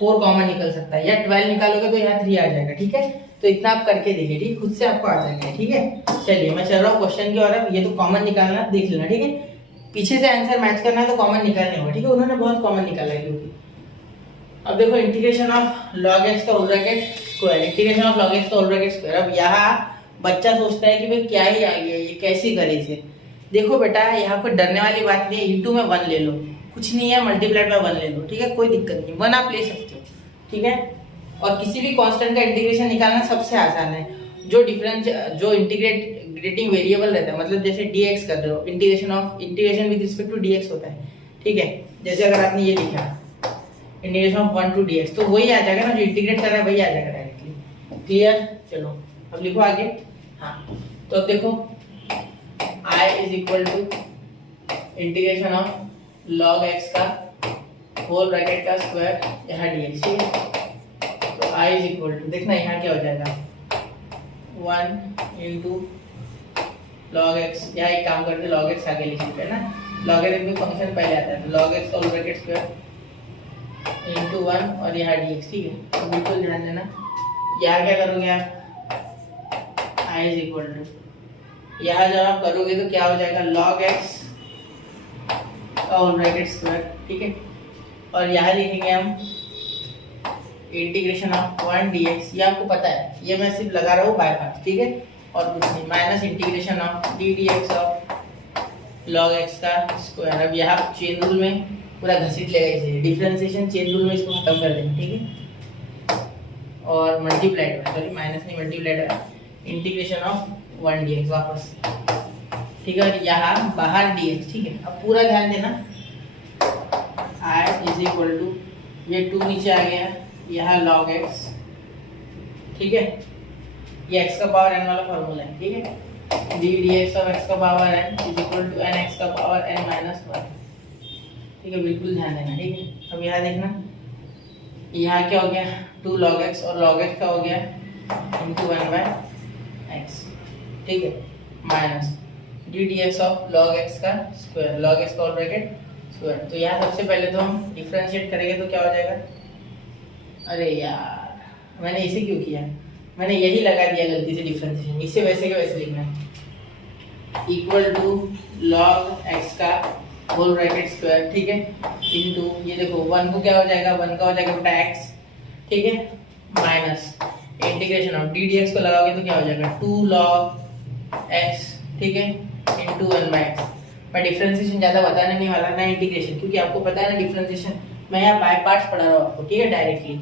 4 कॉमन निकल सकता है, या 12 निकालोगे तो यहाँ 3 आ जाएगा, ठीक है, तो इतना आप करके देखिए, ठीक, खुद से आपको आ जाएगा, ठीक है। चलिए मैं चल रहा हूँ क्वेश्चन की ओर, अब ये तो कॉमन निकालना देख लेना, ठीक है, पीछे से आंसर मैच करना है तो कॉमन निकालने होगा, ठीक है, उन्होंने बहुत कॉमन निकाला है क्योंकि। अब देखो इंटीग्रेशन ऑफ log x का whole bracket square, integration of log x का होल ब्रैकेट स्क्वायर। अब यहाँ बच्चा सोचता है कि भाई क्या ही आ गया, ये कैसे करे इसे। देखो बेटा यहाँ कोई डरने वाली बात नहीं है, इंटू में 1 ले लो, कुछ नहीं है, मल्टीप्लाइड बाय 1 ले लो, ठीक है, कोई दिक्कत नहीं, 1 आप ले सकते हो, ठीक है। और किसी भी कांस्टेंट का इंटीग्रेशन निकालना सबसे आसान है, जो इंटीग्रेटिंग वेरिएबल रहता है, मतलब जैसे dx कर रहे हो, integration with respect to dx होता है, ठीक है, जैसे अगर आपने ये लिखा इंटीग्रेशन ऑफ 1 to dx, तो वही आ जाएगा ना, जो इंटीग्रेट कर रहा है वही आ जाएगा डायरेक्टली, क्लियर। चलो अब लिखो आगे, हाँ, तो अब देखो I is equal to integration of log x का होल ब्रैकेट का स्क्वायर यहाँ dx, ठीक है। तो आई इज इक्वल टू, देखना यहाँ क्या हो जाएगा, 1 इंटू लॉग एक्स, यहाँ एक काम करते लॉग एक्स आगे लिख सकते हैं ना, लॉगरिथम फंक्शन पहले आता है, तो log x whole bracket square into 1 और यहाँ dx, ठीक है। तो बिल्कुल ध्यान देना, यहाँ क्या करोगे आप, आई इज इक्वल टू, यहाँ जब आप करोगे तो क्या हो जाएगा, लॉग एक्स का होल ब्रैकेट स्क्वायर, ठीक है। और यहाँ लिखेंगे हम इंटीग्रेशन ऑफ 1 dx, ये आपको पता है, ये मैं सिर्फ लगा रहा हूँ बाय पार्ट, ठीक है, और कुछ नहीं, minus integration of d dx of log x का स्क्वायर। अब यहाँ चेन रूल में पूरा घसीट लेगा इसे, डिफरेंशिएशन चेन रूल में इसको खत्म कर देंगे, ठीक है। और मल्टीप्लाइड है, सॉरी माइनस नहीं मल्टीप्लाइड है, इंटीग्रेशन ऑफ 1 dx वापस, ठीक है। और यहाँ बाहर dx, ठीक है। अब पूरा ध्यान देना, आई इज इक्वल टू, ये 2 नीचे आ गया, यहाँ log x, ठीक है, ये x का पावर n वाला फॉर्मूला है, ठीक है। d dx ऑफ x का power n is equal to n x का पावर n माइनस 1, ठीक है, बिल्कुल ध्यान देना, ठीक है। अब यहाँ देखना, यहाँ क्या हो गया, 2 log x और log x का हो गया इंटू 1 बाय x, ठीक है, minus d dx of log x का स्क्वायर, log x का होल ब्रैकेट स्क्वायर। तो यहाँ सबसे पहले तो हम डिफरेंशिएट करेंगे तो क्या हो जाएगा, अरे यार मैंने इसे क्यों किया, मैंने यही लगा दिया गलती से डिफरेंशिएशन, इसे वैसे का वैसे लिखना है, इक्वल टू log x का होल ब्रैकेट स्क्वायर, ठीक है, इनटू ये देखो 1 को क्या हो जाएगा, 1 का हो जाएगा बेटा x, ठीक है, minus integration of d dx को लगाओगे तो क्या हो जाएगा 2 log x, ठीक है, इनटू 1 बाय x। मैं डिफरेंशिएशन ज़्यादा बताने नहीं वाला ना इंटीग्रेशन, क्योंकि आपको पता है ना डिफरेंशिएशन, मैं यहाँ बाय पार्ट्स पढ़ा रहा हूँ आपको, ठीक है, डायरेक्टली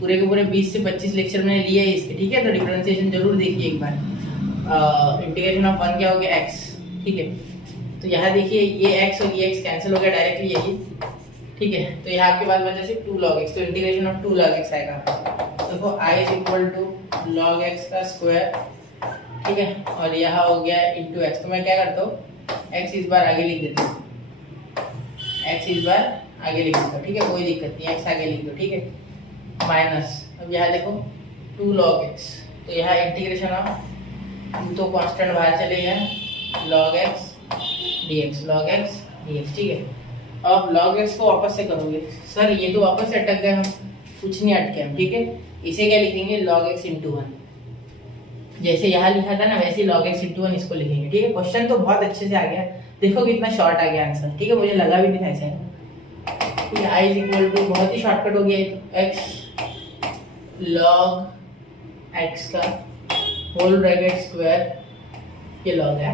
पूरे के पूरे 20 से 25 लेक्चर मैंने लिए है इसके, ठीक है। तो डिफरेंशिएशन जरूर देखिए एक बार। इंटीग्रेशन ऑफ 1 क्या हो गया x, ठीक है। तो यहाँ देखिए ये x और ये x कैंसिल हो गया डायरेक्टली यही, ठीक है। तो यहाँ आपके पास वजह से 2 log x, तो इंटीग्रेशन ऑफ 2 log x आएगा। देखो i is equal to log x का स्क्वायर, ठीक है, और यहाँ हो गया इंटू x। तो मैं क्या करता हूँ, x इस बार आगे लिख देता हूँ, x इस बार आगे लिख देता हूँ, ठीक है, कोई दिक्कत नहीं, x आगे लिख दो, ठीक है, माइनस। अब यहाँ देखो 2 log x, तो यहाँ इंटीग्रेशन ऑफ, तो कांस्टेंट बाहर चले गए, log x dx, log x dx, ठीक है। अब log x को वापस से करोगे, सर ये तो वापस से अटक गए हम, कुछ नहीं अटके हम, ठीक है। इसे क्या लिखेंगे, log x इंटू 1, जैसे यहाँ लिखा था ना वैसे log x इंटू 1 इसको लिखेंगे, ठीक है। क्वेश्चन तो बहुत अच्छे से आ गया, देखो कितना शॉर्ट आ गया आंसर, ठीक है, मुझे लगा भी नहीं था ऐसा, ठीक है। आई इज इक्वल टू, बहुत ही शॉर्टकट हो गया, तो x log x का होल ब्रैकेट स्क्वायर, ये log है,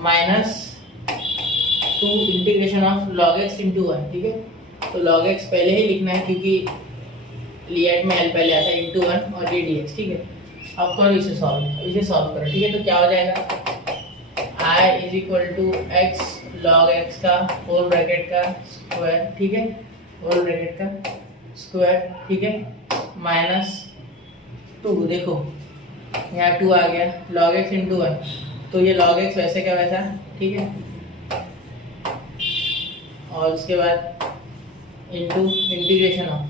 minus 2 integration of log x into 1, ठीक है। तो log x पहले ही लिखना है क्योंकि लिएट में l पहले आता है, इंटू 1 और ये dx, ठीक है। अब करो इसे सॉल्व, इसे सॉल्व करो, ठीक है। तो क्या हो जाएगा, i is equal to x log x का होल ब्रैकेट का स्क्वायर, ठीक है, होल ब्रैकेट का स्क्वायर, ठीक है, माइनस 2, देखो यहाँ 2 आ गया, log x इंटू 1, तो ये log x वैसे का वैसा, ठीक है, और उसके बाद इंटू इंटीग्रेशन ऑफ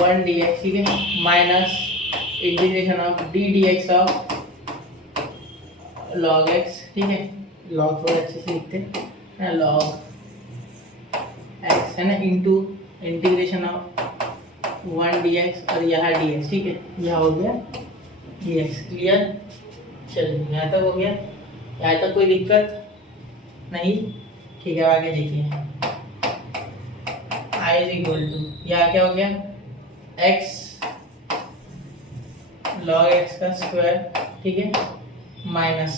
1 dx, ठीक है, minus integration of d dx of log x, ठीक है, log थोड़ा अच्छे से लिखते हैं, log x है ना, इंटू इंटीग्रेशन ऑफ 1 dx और यहाँ dx, ठीक है, यह हो गया dx, क्लियर। चलिए यहाँ तक हो गया, यहाँ तक कोई दिक्कत नहीं, ठीक है। आगे देखिए, i इज इक्वल टू, यहाँ क्या हो गया, x log x का स्क्वायर, ठीक है, माइनस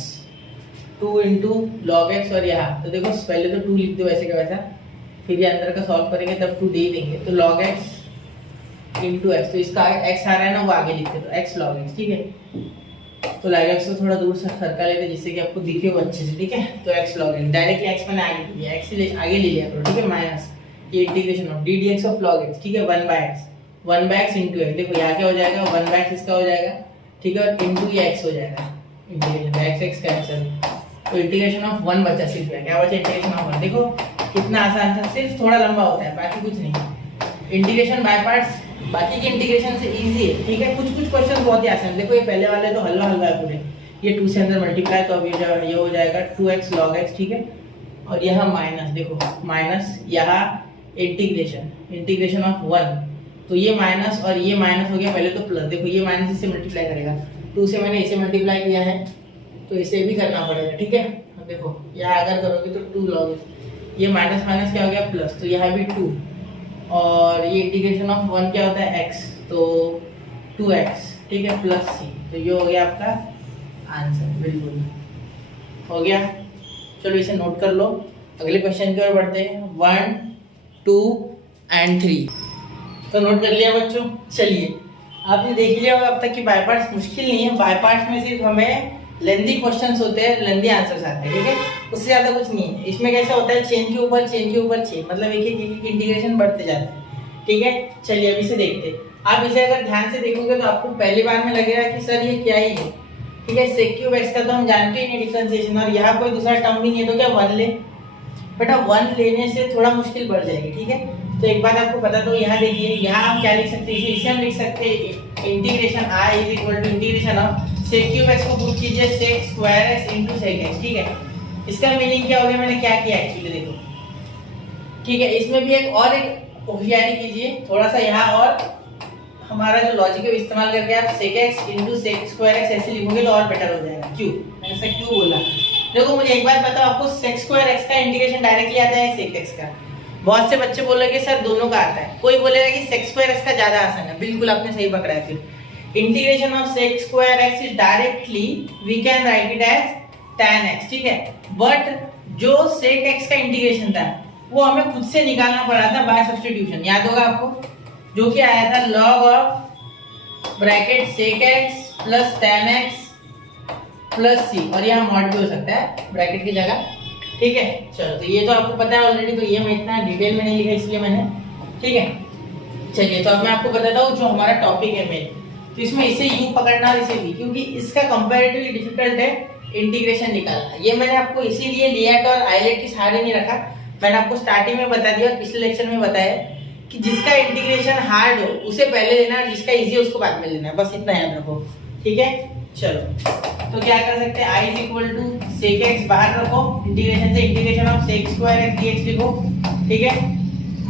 2 इंटू लॉग एक्स, और यहाँ तो देखो पहले तो 2 लिख दो वैसे का वैसा, फिर ये अंदर का सॉल्व करेंगे तब 2 दे ही देंगे, तो log x इंटू एक्स, तो इसका x आ रहा है ना वो आगे लिखते, तो x log x, ठीक है। तो log x को थोड़ा दूर से सरका लेते जिससे कि आपको दिखे वो अच्छे से, ठीक है। तो x log x, directly x मैंने आगे लिख दिया, x से आगे ले लिया करो, ठीक है, माइनस ये integration of d dx of log x, ठीक है, 1 बाय x इंटू x, देखो यहाँ क्या हो जाएगा, 1 बाय x इसका हो जाएगा, ठीक है, और इंटू ये x हो जाएगा, इंटीग्रेशन x x कैंसिल, तो इंटीग्रेशन ऑफ 1 बचा सिर्फ, क्या बचा इंटीग्रेशन ऑफ 1। देखो कितना आसान था, सिर्फ थोड़ा लंबा होता है बाकी कुछ नहीं। इंटीग्रेशन बाय पार्ट्स बाकी के इंटीग्रेशन से इजी है, ठीक है। कुछ कुछ क्वेश्चन बहुत ही आसान है। देखो ये पहले वाले तो हल्का हल्का है पूरे, ये 2 से अंदर मल्टीप्लाई तो अब ये हो जाएगा 2x log x, ठीक है। और यहाँ माइनस, देखो माइनस, यहाँ इंटीग्रेशन ऑफ 1, तो ये माइनस और ये माइनस हो गया पहले तो प्लस। देखो ये माइनस इससे मल्टीप्लाई करेगा, 2 से मैंने इसे मल्टीप्लाई किया है तो इसे भी करना पड़ेगा, ठीक है। अब देखो यहाँ अगर करोगे तो 2 log x, ये माइनस माइनस क्या हो गया प्लस, तो यहाँ भी 2, और ये इंटीग्रेशन ऑफ 1 क्या होता है x, तो 2x, ठीक है, प्लस c। तो ये हो गया आपका आंसर, बिल्कुल हो गया। चलो इसे नोट कर लो, अगले क्वेश्चन की ओर बढ़ते हैं। 1, 2 and 3 तो नोट कर लिया बच्चों। चलिए आपने देख लिया होगा अब तक कि बाय पार्ट्स मुश्किल नहीं है, बाय पार्ट्स में सिर्फ हमें लेंदी क्वेश्चंस होते हैं, लेंदी आंसर्स आते हैं, ठीक है, उससे ज्यादा कुछ नहीं है। इसमें कैसा होता है चेन के ऊपर चेन के ऊपर चेन, मतलब एक एक इंटीग्रेशन बढ़ते जाते हैं, ठीक है। चलिए अब इसे देखते हैं। आप इसे अगर ध्यान से देखोगे तो आपको पहली बार में लगेगा कि सर ये क्या ही है, ठीक है। sec क्यूब x का तो हम जानते ही नहीं डिफरेंशिएशन, और यहाँ कोई दूसरा टर्म भी नहीं है तो क्या 1 ले, बेटा 1 लेने से थोड़ा मुश्किल बढ़ जाएगी, ठीक है। तो एक बात आपको पता, तो यहाँ देखिए, यहाँ हम क्या लिख सकते हैं, इसे हम लिख सकते हैं integration i is equal to integration of sec cube x को पुट कीजिए sec square x into sec x, ठीक है। इसका मीनिंग क्या हो गया, मैंने क्या किया एक्चुअली देखो, ठीक है। इसमें भी एक होशियारी कीजिए थोड़ा सा यहाँ, और हमारा जो लॉजिक है इस्तेमाल करके आप sec x into sec square x ऐसे लिखोगे तो और बेटर हो जाएगा। क्यों मैंने ऐसा क्यों बोला, देखो मुझे एक बात बताओ, आपको sec स्क्वायर x का इंटीग्रेशन डायरेक्टली आता है sec x का? बहुत से बच्चे बोलेंगे सर दोनों का आता है, कोई बोलेगा कि sec स्क्वायर x का ज्यादा आसान है। बिल्कुल आपने सही पकड़ा है। फिर integration of sec square x is directly we can write it as tan x, ठीक है। बट जो sec x का इंटीग्रेशन था वो हमें खुद से निकालना पड़ा था बाय सब्स्टिट्यूशन, याद होगा आपको, जो कि आया था log of bracket sec x plus tan x plus c, और यहाँ मॉड भी हो सकता है ब्रैकेट की जगह, ठीक है। चलो तो ये तो आपको पता है ऑलरेडी, तो ये मैं इतना डिटेल में नहीं लिखा इसलिए मैंने, ठीक है। चलिए तो अब मैं आपको बताता हूँ जो हमारा टॉपिक है मेन, तो इसमें इसे u पकड़ना और इसे v, क्योंकि इसका कंपैरेटिवली डिफिकल्ट है इंटीग्रेशन निकालना। ये मैंने आपको इसीलिए लिएट और आइलेट की सहारे नहीं रखा, मैंने आपको स्टार्टिंग में बता दिया और पिछले लेक्चर में बताया कि जिसका इंटीग्रेशन हार्ड हो उसे पहले लेना और जिसका इजी हो उसको बाद में लेना है, बस इतना याद रखो, ठीक है। चलो तो क्या कर सकते हैं, i is equal to sec x बाहर रखो, इंटीग्रेशन से integration of sec square x dx लिखो, ठीक है,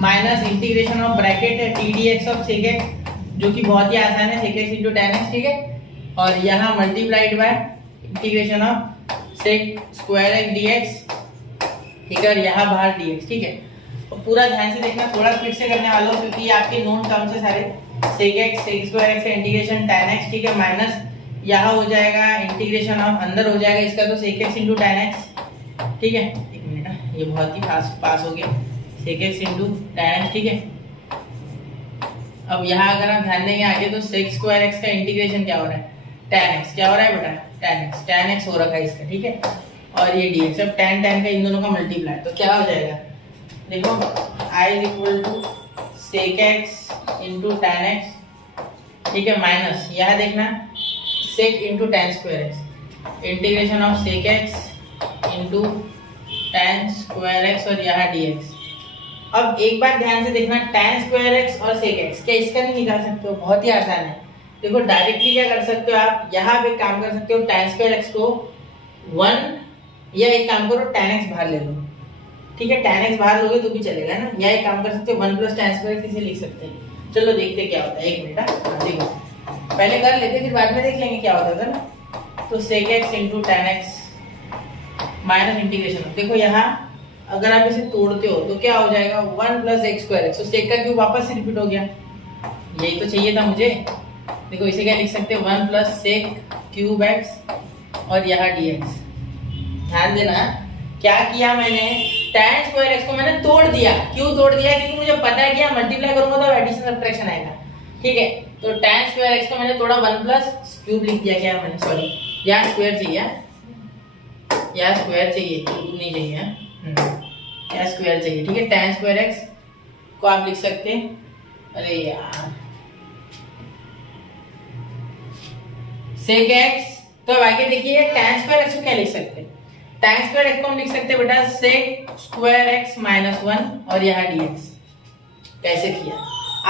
माइनस इंटीग्रेशन ऑफ ब्रैकेट है t dx of sec x, जो कि बहुत ही आसान है sec x into tan x, ठीक है। और यहाँ multiplied by integration of sec square x dx, ठीक है, और यहाँ बाहर dx, ठीक है। तो पूरा ध्यान से देखना, थोड़ा स्पीड से करने वाला हूँ क्योंकि ये आपके नोन टर्म्स है सारे। sec x sec square x का इंटीग्रेशन tan x, ठीक है, माइनस यहाँ हो जाएगा इंटीग्रेशन ऑफ अंदर हो जाएगा इसका तो sec x into tan x, ठीक है। एक मिनट, ये बहुत ही पास हो गया, sec x into tan x, ठीक है। अब यहाँ अगर हम ध्यान देंगे आगे तो sec स्क्वायर x का इंटीग्रेशन क्या हो रहा है, tan x, क्या हो रहा है बेटा tan x हो रखा है इसका, ठीक है। और ये dx, अब tan का इन दोनों का मल्टीप्लाई तो क्या हो जाएगा, देखो i is equal to sec x into tan x, ठीक है, माइनस यहाँ देखना sec into tan square x, integration of sec x into tan square x और यहाँ dx। अब एक बार ध्यान से देखना, tan स्क्वायर x और sec x क्या इसका नहीं निकाल सकते हो, बहुत ही आसान है। देखो डायरेक्टली क्या कर सकते हो आप, यहाँ पे काम कर सकते हो tan स्क्वायर x को 1, या एक काम करो tan x बाहर ले लो, ठीक है, tan x बाहर लोगे तो भी चलेगा ना, या एक काम कर सकते हो 1 प्लस tan स्क्वायर x इसे लिख सकते हैं। चलो देखते क्या होता है, एक मिनट देखो, पहले कर लेते फिर बाद में देख लेंगे क्या होता था ना। तो sec x into tan x minus integration, देखो यहाँ अगर आप इसे तोड़ते हो तो क्या हो जाएगा 1 प्लस एक्स स्क्वायर एक्स, तो sec का क्यूब वापस से रिपीट हो गया, यही तो चाहिए था मुझे। देखो इसे क्या लिख सकते हैं 1 प्लस sec क्यूब x और यहाँ dx। ध्यान देना क्या किया मैंने, tan स्क्वायर x को मैंने तोड़ दिया, क्यों तोड़ दिया, क्योंकि मुझे पता है कि यहाँ मल्टीप्लाई करूंगा तो एडिशन सब्ट्रैक्शन आएगा, ठीक है। तो tan स्क्वायर x को मैंने थोड़ा 1 प्लस क्यूब लिख दिया, क्या मैंने, सॉरी यहाँ स्क्वायर चाहिए, यहाँ स्क्वायर चाहिए, क्यूब नहीं चाहिए, यहाँ स्क्वायर चाहिए, ठीक है। tan स्क्वायर x को आप लिख सकते हैं, अरे यार sec x, तो अब आगे देखिए tan स्क्वायर x को क्या लिख सकते हैं, tan स्क्वायर x को हम लिख सकते हैं बेटा sec स्क्वायर x माइनस 1 और यहाँ dx। कैसे किया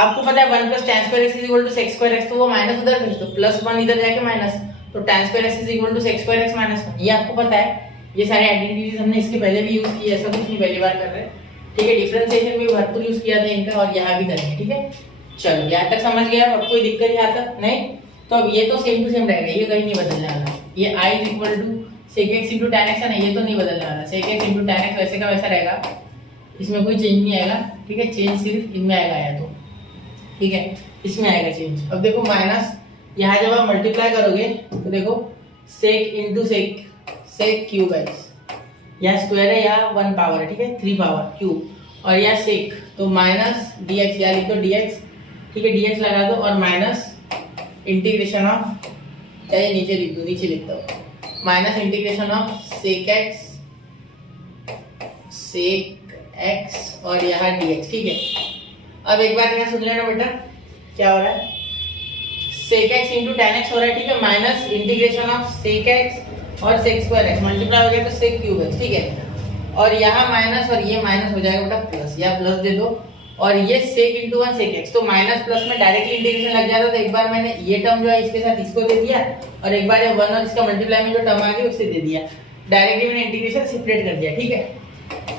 आपको पता है 1 plus tan square x is equal to sec square x, तो वो माइनस उधर भेज दो, प्लस 1 इधर जाके माइनस, तो tan square x is equal to sec square x माइनस 1। ये आपको पता है, ये सारे आइडेंटिटीज हमने इसके पहले भी यूज किए, ऐसा कुछ नहीं पहली बार कर रहे हैं, ठीक है। डिफरेंशिएशन में भरपूर यूज किया था इनका और यहाँ भी करेंगे, ठीक है। चलो यहाँ तक समझ गया, अब कोई दिक्कत यहाँ तक नहीं, तो अब ये तो सेम टू सेम रहेगा, ये कहीं नहीं बदलने वाला। ये i is equal to sec x into tan x है ना, ये तो नहीं बदलने वाला, sec x into tan x वैसे का वैसा रहेगा, इसमें कोई चेंज नहीं आएगा, ठीक है। चेंज सिर्फ इनमें आएगा या तो, ठीक है, इसमें आएगा चेंज। अब देखो माइनस, यहाँ जब आप मल्टीप्लाई करोगे तो देखो sec into sec cube x, यहाँ स्क्वायर है, यहाँ 1 पावर है, ठीक है, 3 पावर क्यूब, और यहाँ sec, तो माइनस dx, यहाँ लिख दो dx, ठीक है, dx लगा दो, और माइनस इंटीग्रेशन ऑफ, चाहे नीचे लिख दो, नीचे लिखता हूँ, minus integration of sec x और यहाँ dx, ठीक है। अब एक बार यहाँ सुन लेना बेटा क्या हो रहा है, sec x into tan x हो रहा है, ठीक है, minus integration of sec x और sec स्क्वायर x, मल्टीप्लाई हो गया तो sec क्यूब x, ठीक है, और यहाँ माइनस और ये माइनस हो जाएगा बेटा प्लस, यहाँ प्लस दे दो, और ये sec इंटू 1 sec x, तो माइनस प्लस में डायरेक्टली इंटीग्रेशन लग जाता, तो एक बार मैंने ये टर्म जो है इसके साथ इसको दे दिया, और एक बार ये 1 और इसका मल्टीप्लाई में जो टर्म आ गई उससे दे दिया, डायरेक्टली मैंने इंटीग्रेशन सेपरेट कर दिया, ठीक है।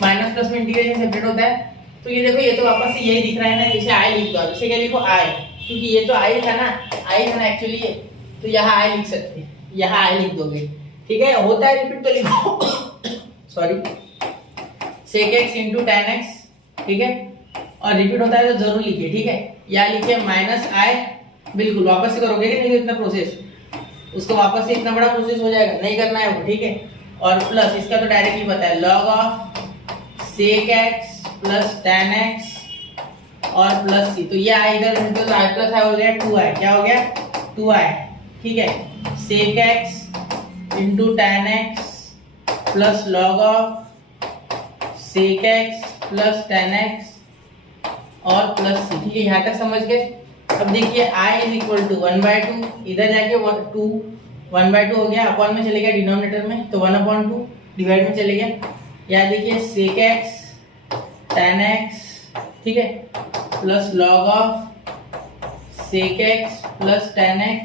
माइनस प्लस में इंटीग्रेशन सेपरेट होता है, तो ये देखो ये तो वापस से यही दिख रहा है ना, इसे i लिख दो, इसे क्या लिखो i, क्योंकि ये तो i था ना एक्चुअली ये, तो यहाँ i लिख सकते हैं, यहाँ i लिख दोगे, ठीक है। होता है रिपीट तो लिखो sorry, sec x into tan x, ठीक है, और रिपीट होता है तो जरूर लिखिए, ठीक है। या लिखिए माइनस i, बिल्कुल वापस से करोगे कि नहीं इतना प्रोसेस, उसको वापस से इतना बड़ा प्रोसेस हो जाएगा, नहीं करना है वो, ठीक है। और प्लस इसका तो डायरेक्टली पता है, log of sec x plus tan x और प्लस c, तो ये i इधर तो i प्लस i हो गया 2i, क्या हो गया 2i, ठीक है। sec x into tan x plus log of sec x plus tan x और प्लस c, ठीक है, यहाँ तक समझ गए। अब देखिए i इज इक्वल टू 1/2, इधर जाके 1/2 हो गया, अपॉन में चले गया डिनोमिनेटर में, तो 1/2 डिवाइड में चले गया, यहाँ देखिए sec x tan x, ठीक है, plus log of sec x plus tan x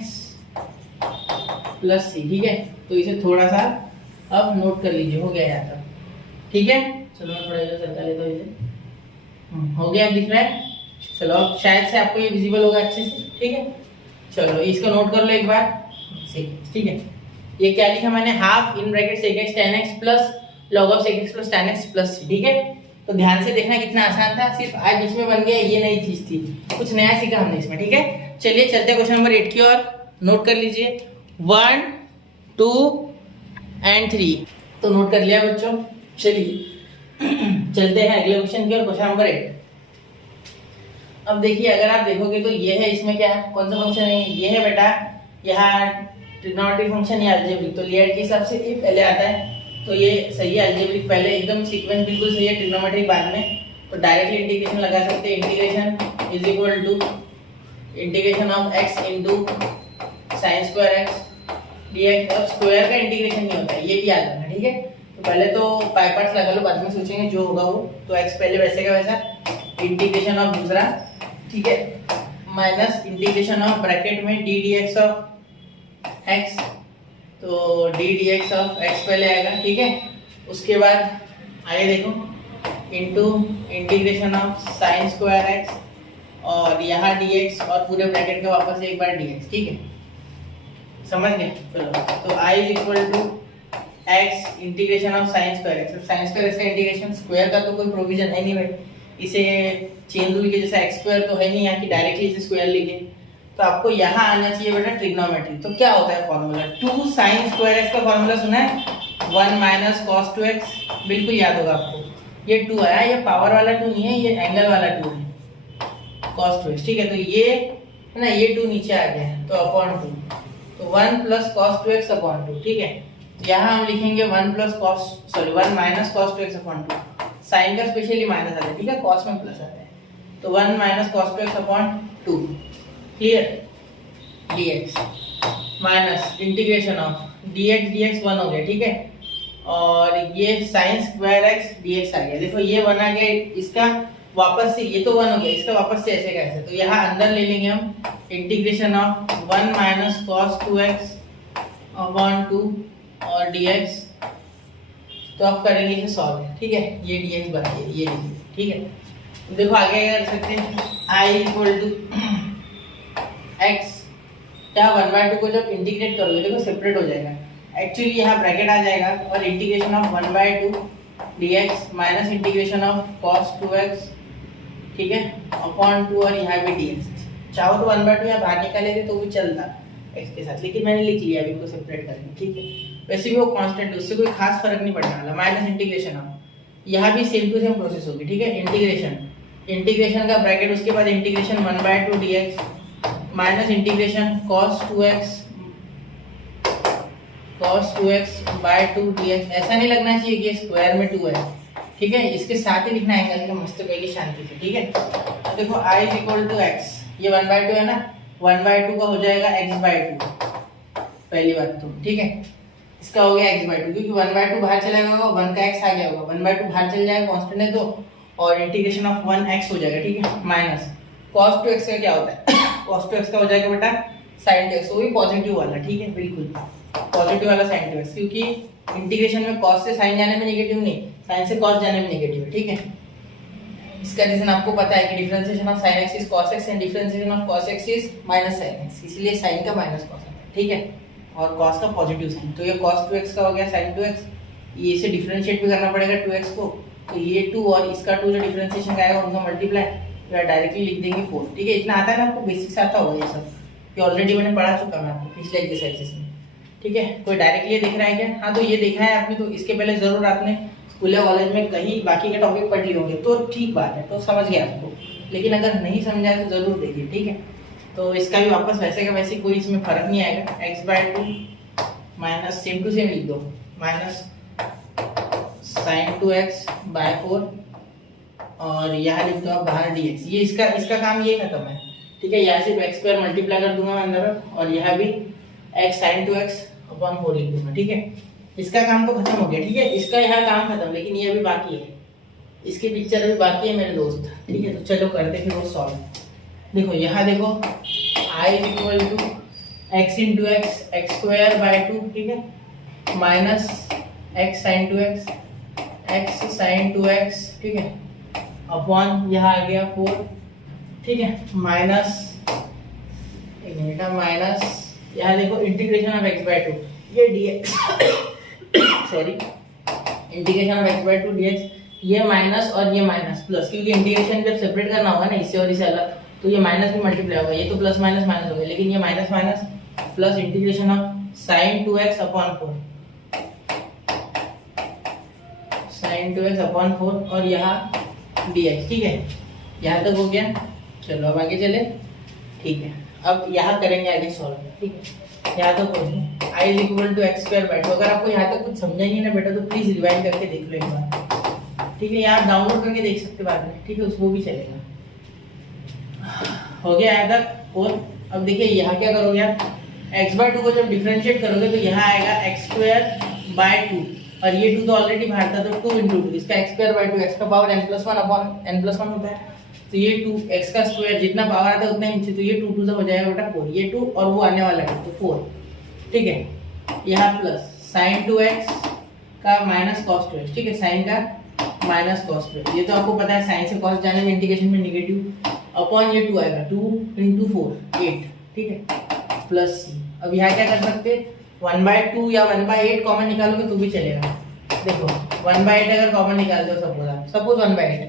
plus c, ठीक है। तो इसे थोड़ा सा अब नोट कर लीजिए, हो गया यहाँ तक, ठीक है। चलो मैं थोड़ा इधर सरका लेता हूँ, इसे हो गया, अब दिख रहा है। चलो अब शायद से आपको ये विजिबल होगा अच्छे से, ठीक है। चलो इसको नोट कर लो एक बार, ठीक है। ये क्या लिखा मैंने, half in bracket sec x tan x plus log of sec x plus tan x plus c, ठीक है। तो ध्यान से देखना कितना आसान था, सिर्फ आज बीच में बन गया, ये नई चीज थी, कुछ नया सीखा हमने इसमें, ठीक है। चलिए चलते क्वेश्चन नंबर 8 की ओर, नोट कर लीजिए 1 2 एंड 3, तो नोट कर लिया बच्चों। चलिए चलते हैं अगले क्वेश्चन की ओर, क्वेश्चन नंबर 8। अब देखिए अगर आप देखोगे तो ये है, इसमें क्या है, कौन सा फंक्शन है, ये है बेटा, यहाँ ट्रिग्नोमेट्रिक फंक्शन या अलजेब्रिक, तो लिएट के हिसाब से ये पहले आता है, तो ये सही है, अलजेब्रिक पहले, एकदम सीक्वेंस बिल्कुल सही है, ट्रिग्नोमेट्रिक बाद में, तो डायरेक्टली इंटीग्रेशन लगा सकते हैं, integration is equal to integration of x into sine square x dx। अब स्क्वायर का इंटीग्रेशन नहीं होता है, ये भी याद रखना, ठीक है। तो पहले तो पाई पार्ट्स लगा लो, बाद में सोचेंगे जो होगा वो, तो x पहले वैसे का वैसा, इंटीग्रेशन ऑफ दूसरा, ठीक है, माइनस इंटीग्रेशन ऑफ ब्रैकेट में d dx ऑफ x, तो d dx ऑफ x पहले आएगा, ठीक है। उसके बाद आगे देखो into integration of sine square x और यहाँ dx और पूरे ब्रैकेट का वापस एक बार dx, ठीक है, समझ गए। चलो तो i is equal to x integration of sine square x, sine square x का इंटीग्रेशन, स्क्वायर का तो कोई प्रोविजन है नहीं भाई, इसे चेन रूल के जैसा x स्क्वायर तो है नहीं यहाँ की, डायरेक्टली इसे स्क्वायर लिखे, तो आपको यहाँ आना चाहिए बेटा ट्रिग्नोमेट्री। तो क्या होता है फॉर्मूला, 2 साइन स्क्वायर x का फॉर्मूला सुना है, 1 माइनस कॉस 2x, बिल्कुल याद होगा आपको, ये 2 आया, ये पावर वाला 2 नहीं है, ये एंगल वाला 2 है, कॉस 2x, ठीक है। तो ये है ना, ये 2 नीचे आ गया, तो अपॉन 2, तो 1 प्लस कॉस 2x अपॉन 2, ठीक है। यहाँ हम लिखेंगे 1 minus cos 2x upon 2, sine का स्पेशली माइनस आता है, ठीक है, कॉस में प्लस आता है, तो 1 minus cos 2x upon 2, clear, dx minus integration of dx 1 हो गया, ठीक है, और ये साइन स्क्वायर एक्स dx आ गया। देखो ये बना गया, इसका वापस से ये तो 1 हो गया, इसका वापस से ऐसे कैसे, तो यहाँ अंदर ले लेंगे हम integration of 1 minus cos 2x upon 2 और dx। तो आप करेंगे इसे सॉल्व, ठीक है, ये dx बना गया, ये लीजिए, ठीक है। तो देखो आगे क्या कर सकते हैं, i इक्वल टू x, क्या 1/2 को जब इंटीग्रेट करोगे देखो सेपरेट हो जाएगा, एक्चुअली यहाँ ब्रैकेट आ जाएगा और integration of 1/2 dx minus integration of cos 2x, ठीक है, अपॉन 2 और यहाँ भी dx। चाहो तो 1/2 यहाँ बाहर निकाले थे तो भी चलता x के साथ, लेकिन मैंने लिख लिया, अभी इनको सेपरेट करेंगे, ठीक है। वैसे भी वो कांस्टेंट है, उससे कोई खास फर्क नहीं पड़ने वाला। माइनस इंटीग्रेशन ऑफ, यहाँ भी सेम टू सेम प्रोसेस होगी, ठीक है। इंटीग्रेशन का ब्रैकेट, उसके बाद integration 1/2 dx minus integration cos 2x by 2 dx। ऐसा नहीं लगना चाहिए कि स्क्वायर में 2 है, ठीक है, इसके साथ ही लिखना एंगल के मस्त पे शांति से, ठीक है। तो देखो i इक्वल टू x, ये 1/2 है ना, 1/2 का हो जाएगा x/2, पहली बात तो, ठीक है। इसका हो गया x/2, क्योंकि 1/2 बाहर चला गया होगा, 1 का x आ गया होगा, 1/2 बाहर चल जाएगा, कांस्टेंट है तो, और इंटीग्रेशन ऑफ 1x हो जाएगा, ठीक है, माइनस cos 2x का क्या होता है cos 2x का हो जाएगा बेटा sin 2x, वो भी पॉजिटिव वाला, ठीक है, बिल्कुल पॉजिटिव वाला sin 2x, क्योंकि इंटीग्रेशन में cos से sin जाने में नेगेटिव नहीं, sin से cos जाने में नेगेटिव है, ठीक है। इसका रीजन आपको पता है कि differentiation of sin x is cos x and differentiation of cos x is minus sin x, इसलिए sin का माइनस cos है, ठीक है, और cos का पॉजिटिव साइन। तो ये cos 2x का हो गया sin 2x, ये इसे डिफरेंशिएट भी करना पड़ेगा 2x को, तो ये 2 और इसका 2 जो डिफरेंशिएशन का आएगा उनका मल्टीप्लाई, या डायरेक्टली लिख देंगे 4, ठीक है। इतना आता है ना आपको, बेसिक्स आता होगा ये सब, ये ऑलरेडी मैंने पढ़ा चुका मैं आपको पिछले एक्सरसाइजेस में, ठीक है। कोई डायरेक्टली ये दिख रहा है क्या? हाँ, तो ये देखा है आपने, तो इसके पहले जरूर आपने स्कूल या कॉलेज में कहीं बाकी के टॉपिक पढ़ लिए होंगे, तो ठीक बात है, तो समझ गया आपको। लेकिन अगर नहीं समझा तो जरूर देखिए, ठीक है। तो इसका भी वापस वैसे का वैसे कोई इसमें फर्क नहीं आएगा, x/2 minus same to same लिख दो, माइनस sin 2x बाय 4 और यहाँ लिख दो आप बाहर dx। ये इसका काम ये खत्म है, ठीक है। यहाँ सिर्फ x² मल्टीप्लाई कर दूंगा मैं अंदर, और यहाँ भी x sin 2x अपॉन 4 लिख दूंगा, ठीक है। इसका काम तो खत्म हो गया, ठीक है, इसका यहाँ काम खत्म, लेकिन ये अभी बाकी है, इसकी पिक्चर अभी बाकी है मेरे दोस्त, ठीक है। तो चलो करते फिर वो सॉल्व। देखो यहाँ देखो i equal to x into x x²/2, ठीक है, minus x sin 2x x sin 2x, ठीक है, अपॉन यहाँ आ गया 4, ठीक है, माइनस, एक मिनट, माइनस यहाँ देखो इंटीग्रेशन ऑफ x/2, ये dx sorry, integration of x/2 dx, ये माइनस और ये माइनस प्लस, क्योंकि इंटीग्रेशन जब सेपरेट करना होगा ना इससे और इससे अलग, तो ये माइनस भी मल्टीप्लाई होगा, ये तो प्लस माइनस माइनस हो गया, लेकिन ये minus minus plus integration of sin 2x upon 4, sin 2x upon 4 और यहाँ dx, ठीक है। यहाँ तक हो गया, चलो अब आगे चले, ठीक है। अब यहाँ करेंगे आगे सॉल्व, ठीक है। यहाँ तक हो गया, i is equal to x²/2। अगर आपको यहाँ तक कुछ समझा ही नहीं ना बेटा, तो प्लीज रिवाइंड करके देख लो एक बार, ठीक है। यहाँ डाउनलोड करके देख सकते बाद में, ठीक है, उसको भी चलेगा। हो गया यहाँ तक। और अब देखिए यहाँ क्या करोगे आप, x/2 को जब डिफरेंशिएट करोगे तो यहाँ आएगा x²/2, और ये 2 तो ऑलरेडी बाहर था, तो 2 इंटू 2, इसका x²/2, x का पावर n+1 अपॉन n+1 होता है, तो ये 2 x का स्क्वायर, जितना पावर आता है उतना ही नीचे, तो ये 2 से हो जाएगा बेटा 4, ये 2 और वो आने वाला है तो 4, ठीक है। यहाँ प्लस sin 2x का माइनस cos 2x, ठीक है, sin का माइनस cos 2x, ये तो आपको पता है sin से cos जाने में इंटीग्रेशन में नेगेटिव, अपॉन ये 2 आएगा, 2 इंटू 4 8, ठीक है, प्लस c। अब यहाँ क्या कर सकते, 1/2 या 1/8 कॉमन निकालोगे तो भी चलेगा। देखो 1/8 अगर कॉमन निकालते हो, सपोज 1/8,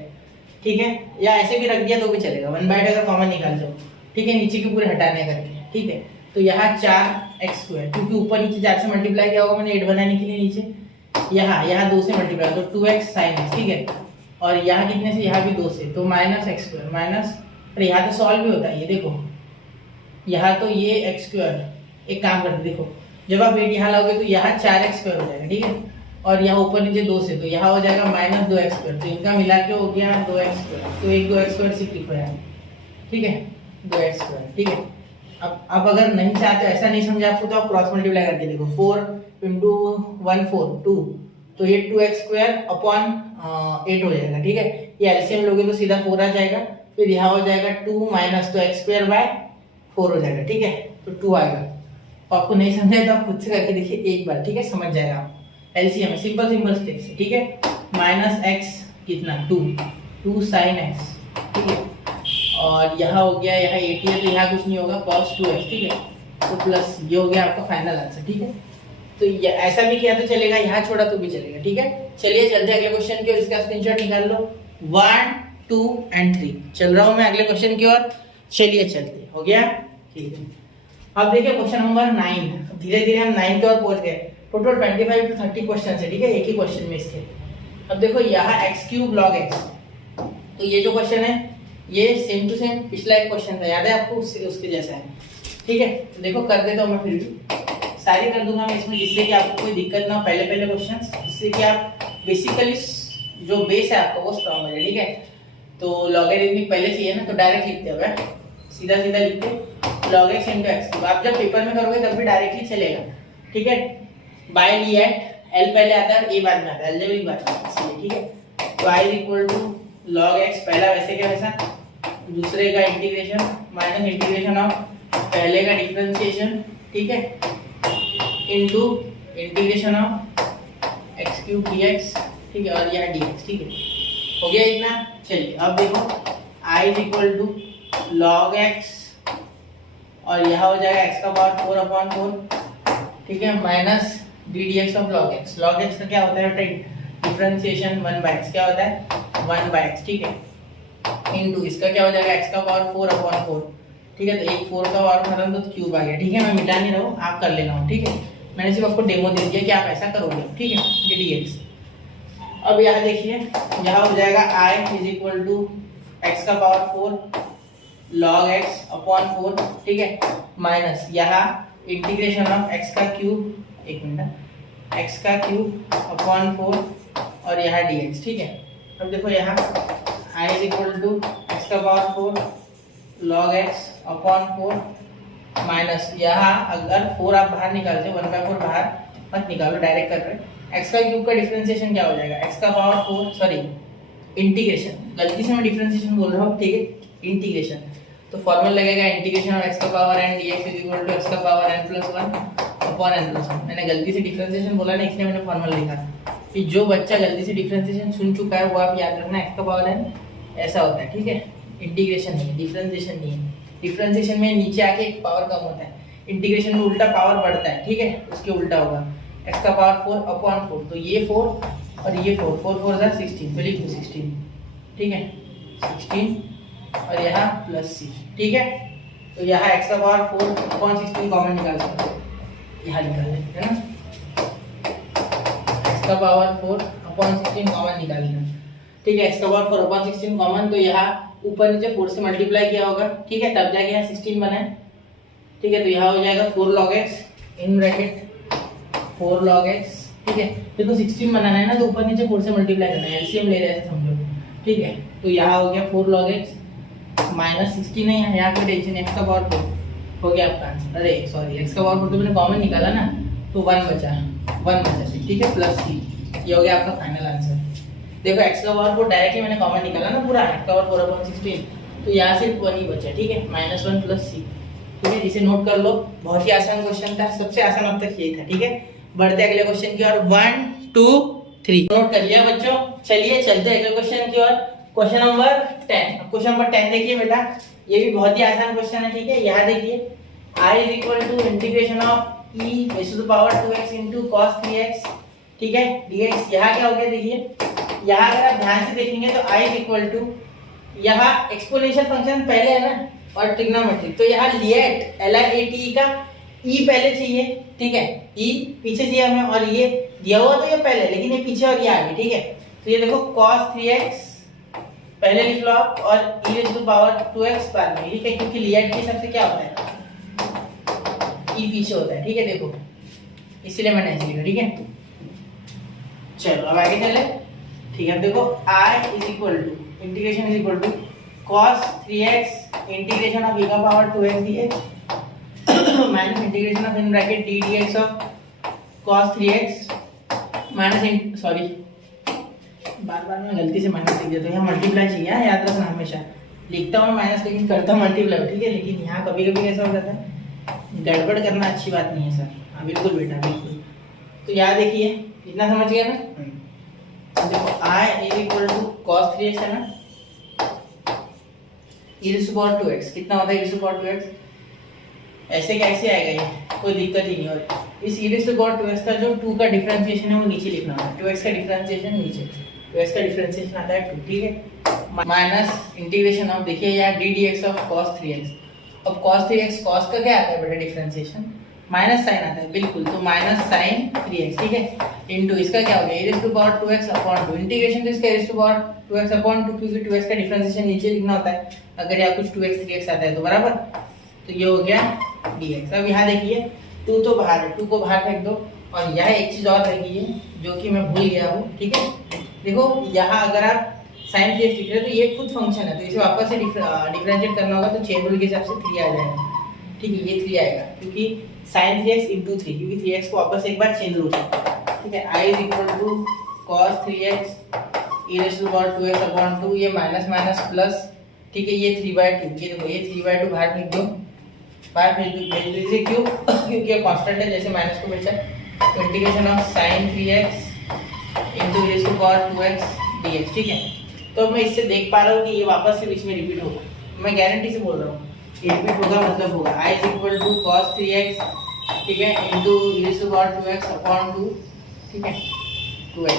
ठीक है, या ऐसे भी रख दिया तो भी चलेगा, 1/8 अगर कॉमन निकालते हो, ठीक है, नीचे के पूरे हटाने करके, ठीक है। तो यहाँ 4x², क्योंकि ऊपर नीचे 4 से मल्टीप्लाई किया होगा मैंने 8 बनाने के लिए नीचे, यहाँ 2 से मल्टीप्लाई, तो 2x sin x, ठीक है, और यहाँ कितने से, यहाँ भी 2 से, तो माइनस x² माइनस, अरे यहाँ तो सॉल्व भी होता है, ये देखो यहाँ तो ये x², एक काम करते देखो, जब आप 8 यहाँ लाओगे तो यहाँ 4x² हो जाएगा, ठीक है, और यहाँ ऊपर नीचे 2 से, तो यहाँ हो जाएगा माइनस 2x², तो इनका मिला के हो गया 2x², तो एक 2x² सिर्फ लिखो यहाँ, ठीक है, 2x², ठीक है। अब अगर नहीं चाहते, ऐसा नहीं समझा आपको, तो आप क्रॉस मल्टीप्लाई करके देखो, 4 इंटू 1 4 2 तो ये 2x² अपॉन 8 हो जाएगा, ठीक है। ये एलसीएम लोगे तो सीधा 4 आ जाएगा, फिर यहाँ हो जाएगा 2 माइनस, तो x² बाय 4 हो जाएगा, ठीक है। तो 2 आएगा। तो आपको नहीं समझा तो आप खुद से करके देखिए एक बार, ठीक है, समझ जाएगा आप। एलसीएम है, सिंपल स्टेप्स है, ठीक है। माइनस x कितना 2 sin x, ठीक है। और यहाँ हो गया, यहाँ 80 है तो यहाँ कुछ नहीं होगा, cos 2x, ठीक है। तो प्लस ये हो गया आपका फाइनल आंसर, ठीक है। तो ऐसा भी किया तो चलेगा, यहाँ छोड़ा तो भी चलेगा, ठीक है। चलिए चलते हैं अगले क्वेश्चन की ओर, इसका स्क्रीनशॉट निकाल लो। 1, 2 and 3 चल रहा हूँ मैं अगले क्वेश्चन की ओर। चलिए चलते, हो गया, ठीक है। अब देखिए क्वेश्चन नंबर 9, धीरे धीरे हम 9 की ओर पहुंच गए। टोटल 25 to 30 क्वेश्चन है, ठीक है, एक ही क्वेश्चन में इसके। अब देखो यहाँ x³ log x, तो ये जो क्वेश्चन है ये सेम टू सेम पिछला एक क्वेश्चन था, याद है आपको, उसके जैसा है, ठीक है। तो देखो कर देता हूँ मैं, फिर भी सारी कर दूंगा मैं इसमें, जिससे कि आपको कोई दिक्कत ना हो। पहले क्वेश्चंस, जिससे कि आप बेसिकली जो बेस है आपका वो स्ट्रांग हो जाए, ठीक है। तो लॉगरिथमिक पहले चाहिए ना, तो डायरेक्ट लिखते हैं, सीधा लिखते log x into x। आप जब पेपर में करोगे तब भी डायरेक्टली चलेगा, ठीक है। बाय लिएट l पहले आता है, a बाद में आता है, अलजेब्रिक बाद में, इसलिए, ठीक है। तो i equal to log x, पहला वैसे क्या वैसा, दूसरे का इंटीग्रेशन माइनस इंटीग्रेशन ऑफ पहले का डिफरेंशिएशन, ठीक है, into integration of x³ dx, ठीक है, और यह dx, ठीक है। हो गया इतना। चलिए अब देखो i equal to log x, और यह हो जाएगा x का पावर 4/4, ठीक है, minus d dx of log x। log x का क्या होता है, डिफरेंशिएशन 1/x, क्या होता है 1/x, ठीक है, इनटू इसका क्या हो जाएगा x का पावर 4/4, ठीक है। तो एक 4 का पावर खत्म तो क्यूब आ गया, ठीक है। मैं मिटा नहीं रहा हूँ, आप कर लेना हो, ठीक है। मैंने सिर्फ आपको डेमो दे दिया कि आप ऐसा करोगे, ठीक है, ये dx। अब यहाँ देखिए, यहाँ हो जाएगा i is equal to x का पावर 4 log x अपॉन 4, ठीक है, माइनस यहाँ इंटीग्रेशन ऑफ x का क्यूब, एक मिनट, x का क्यूब अपॉन 4 और यहाँ dx, ठीक है। अब देखो यहाँ i is equal to x का पावर 4 log x अपॉन 4 माइनस यहाँ अगर 4 आप बाहर निकालते हो, 1/4 बाहर मत निकालो, डायरेक्ट कर रहे हैं। x का क्यूब का डिफरेंशिएशन क्या हो जाएगा, x का पावर 4, सॉरी इंटीग्रेशन, गलती से मैं डिफरेंशिएशन बोल रहा हूँ, ठीक है, इंटीग्रेशन। तो फॉर्मूला लगेगा इंटीग्रेशन ऑफ x का power n dx is equal to x का पावर n+1 अपॉन n+1। मैंने गलती से डिफरेंशिएशन बोला ना, इसलिए मैंने फॉर्मूला लिखा। कि जो बच्चा गलती से डिफरेंशिएशन सुन चुका है वो आप याद रखना, x का पावर n ऐसा होता है, ठीक है, इंटीग्रेशन नहीं, डिफरेंशिएशन नहीं है। डिफरेंशिएशन में नीचे आके एक पावर कम होता है, इंटीग्रेशन में उल्टा पावर बढ़ता है, ठीक है, उसके उल्टा होगा। x का पावर 4/4, तो ये 4 और ये 4, 4 4 16, तो लिख दो 16, ठीक है, 16 और यहाँ प्लस c, ठीक है। तो यहाँ x का पावर 4/16 कॉमन निकाल सकते हो, यहाँ निकाल लेते हैं ना, x का पावर 4/16 कॉमन निकाल लेना, ठीक है। x का पावर 4/16 कॉमन, तो यहाँ ऊपर नीचे 4 से मल्टीप्लाई किया होगा, ठीक है, तब जाके यहाँ 16 बना है, ठीक है। तो यहाँ हो जाएगा 4 log x in bracket 4 log x, ठीक है। देखो 16 बनाना है ना, तो ऊपर नीचे 4 से मल्टीप्लाई करना है, एलसीएम ले रहे हैं समझो, ठीक है। तो यहाँ हो गया 4 log x माइनस 16 नहीं है, यहाँ कोई टेंशन, x का पावर 4 हो गया आपका आंसर। अरे सॉरी, x का पावर 4 तो मैंने कॉमन निकाला ना, तो 1 बचा, ठीक है, प्लस c, ये हो गया आपका फाइनल आंसर। देखो x का पावर 4 डायरेक्टली मैंने कॉमन निकाला ना पूरा, x का पावर 4/16, तो यहाँ सिर्फ 1 ही बचा, ठीक है, -1 प्लस c, ठीक है। इसे नोट कर लो, बहुत ही आसान क्वेश्चन था, सबसे आसान अब तक यही था, ठीक है। बढ़ते अगले क्वेश्चन की ओर, 1 2 3 नोट कर लिया बच्चों। चलिए चलते अगले क्वेश्चन की ओर, क्वेश्चन नंबर 10। अब क्वेश्चन नंबर 10 देखिए बेटा, ये भी बहुत ही आसान क्वेश्चन है, ठीक है। यहाँ देखिए i is equal to integration of e raise to the power 2x into cos 3x, ठीक है, dx। यहाँ क्या हो गया देखिए, यहाँ अगर आप ध्यान से देखेंगे तो i इज इक्वल टू, यहाँ एक्सपोनेंशियल फंक्शन पहले है ना, और ट्रिग्नोमेट्रिक, तो यहाँ लिएट LIATE का e पहले चाहिए, ठीक है, e पीछे चाहिए हमें, और ये दिया हुआ तो ये पहले, लेकिन ये पीछे और ये आगे, ठीक है। तो ये देखो cos 3x पहले लिख लो आप, और e raise to the power 2x बाद में, ठीक है, क्योंकि लिएट के हिसाब से क्या होता है, e पीछे होता है, ठीक है, देखो इसलिए मैंने ऐसे लिखा, ठीक है। चलो अब आगे चले, ठीक है। देखो i is equal to integration is equal to cos 3x integration of e का power 2x dx minus integration of in bracket d dx of cos 3x minus, sorry बार बार मैं गलती से माइनस लिख देता हूँ। यहाँ मल्टीप्लाई चाहिए, याद रखना हमेशा। लिखता हूँ माइनस लेकिन करता हूँ मल्टीप्लाई, ठीक है। लेकिन यहाँ कभी कभी कैसा हो जाता है, गड़बड़ करना अच्छी बात नहीं है सर। हाँ बिल्कुल बेटा बिल्कुल। तो यहाँ देखिए इतना समझ गया ना। देखो I is equal to cos 3x है ना, e टू पावर 2x कितना होता है, e टू पावर 2x ऐसे कैसे आएगा, ये कोई दिक्कत ही नहीं। और इस e टू पावर 2x का जो 2 का डिफरेंशिएशन है वो नीचे लिखना होता है। 2x का डिफरेंशिएशन नीचे, 2x का डिफरेंशिएशन आता है 2, ठीक है। माइनस इंटीग्रेशन ऑफ, देखिए यहाँ D d x of cos 3x। अब कॉस 3x, कॉस का क्या आता है बेटा डिफरेंशिएशन, माइनस साइन आता है बिल्कुल, तो माइनस साइन 3x, ठीक है। इनटू इसका क्या हो गया, e to power 2x upon 2, integration तो इसका e to power 2x upon 2, क्योंकि 2x का डिफरेंशिएशन नीचे लिखना होता है अगर यहाँ कुछ 2x 3x आता है तो, बराबर। तो ये हो गया dx। अब यहाँ देखिए 2 तो बाहर है, 2 को बाहर फेंक दो। और यहाँ एक चीज और रही है जो कि मैं भूल गया हूँ, ठीक है। देखो यहाँ अगर आप साइन 3x लिख रहे हो तो ये खुद फंक्शन है, तो इसे वापस से डिफरेंशिएट करना होगा, तो चेन रूल के हिसाब से 3 आ जाएगा, ठीक है। ये 3 आएगा क्योंकि sin 3x इंटू 3, क्योंकि 3x को वापस एक बार चेंज रूल है, ठीक है। i is equal to cos 3x e raise to power 2x upon 2, ये माइनस माइनस प्लस, ठीक है। ये 3/2, ये देखो ये 3/2 बाहर फेंक दो, बाहर भेज दीजिए, क्यों क्योंकि ये कांस्टेंट है, जैसे माइनस को बेचा। तो integration of sin 3x into raise to power 2x dx, ठीक है। तो मैं इससे देख पा रहा हूँ कि ये वापस से बीच में रिपीट होगा, मैं गारंटी से बोल रहा हूँ ये रिपीट होगा, मतलब होगा i is equal to cos 3x, ठीक है, into e raise to power 2x upon 2, ठीक है, 2x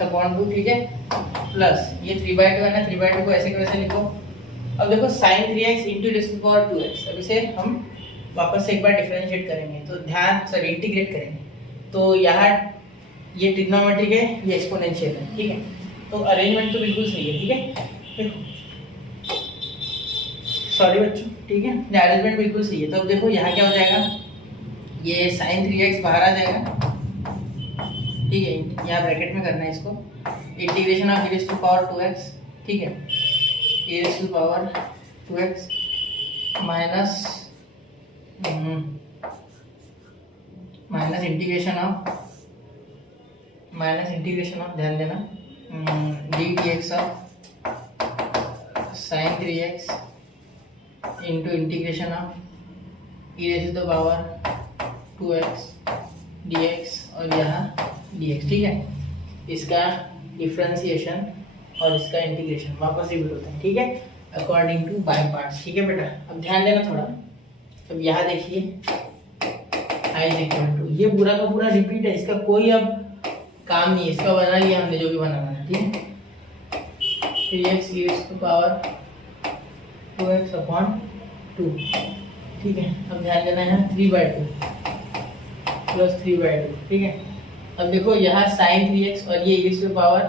अपॉन 2, ठीक है, प्लस ये 3/2 है ना, 3/2 को ऐसे के वैसे लिखो। अब देखो sin 3x into e raise to power 2x, अब इसे हम वापस से एक बार डिफरेंशिएट करेंगे, तो ध्यान सर इंटीग्रेट करेंगे। तो यहाँ ये ट्रिग्नोमेट्रिक है, ये एक्सपोनेंशियल है, ठीक है। तो अरेंजमेंट तो बिल्कुल सही है, ठीक है। देखो सॉरी बच्चों, ठीक है, अरेंजमेंट बिल्कुल सही है। तो अब देखो यहाँ क्या हो जाएगा, ये sin 3x बाहर आ जाएगा, ठीक है। यहाँ ब्रैकेट में करना है इसको, integration of e raise to power 2x, ठीक है, e raise to power 2x minus integration of ध्यान देना d d x of sin 3x into integration of e raise to power 2x dx और यहाँ dx, ठीक है। इसका differentiation और इसका इंटीग्रेशन वापस रिपीट होता है, ठीक है, अकॉर्डिंग टू बाय पार्ट्स, ठीक है बेटा। अब ध्यान देना थोड़ा। अब यहाँ देखिए i इज इक्वल टू, ये पूरा का पूरा रिपीट है, इसका कोई अब काम नहीं है, इसका बना लिया हमने जो भी बनाना है, ठीक है। 3x e raise to power 2x upon 2, ठीक है। अब ध्यान देना है 3/2 प्लस 3/2, ठीक है। अब देखो यहाँ sin 3x और ये e raise to power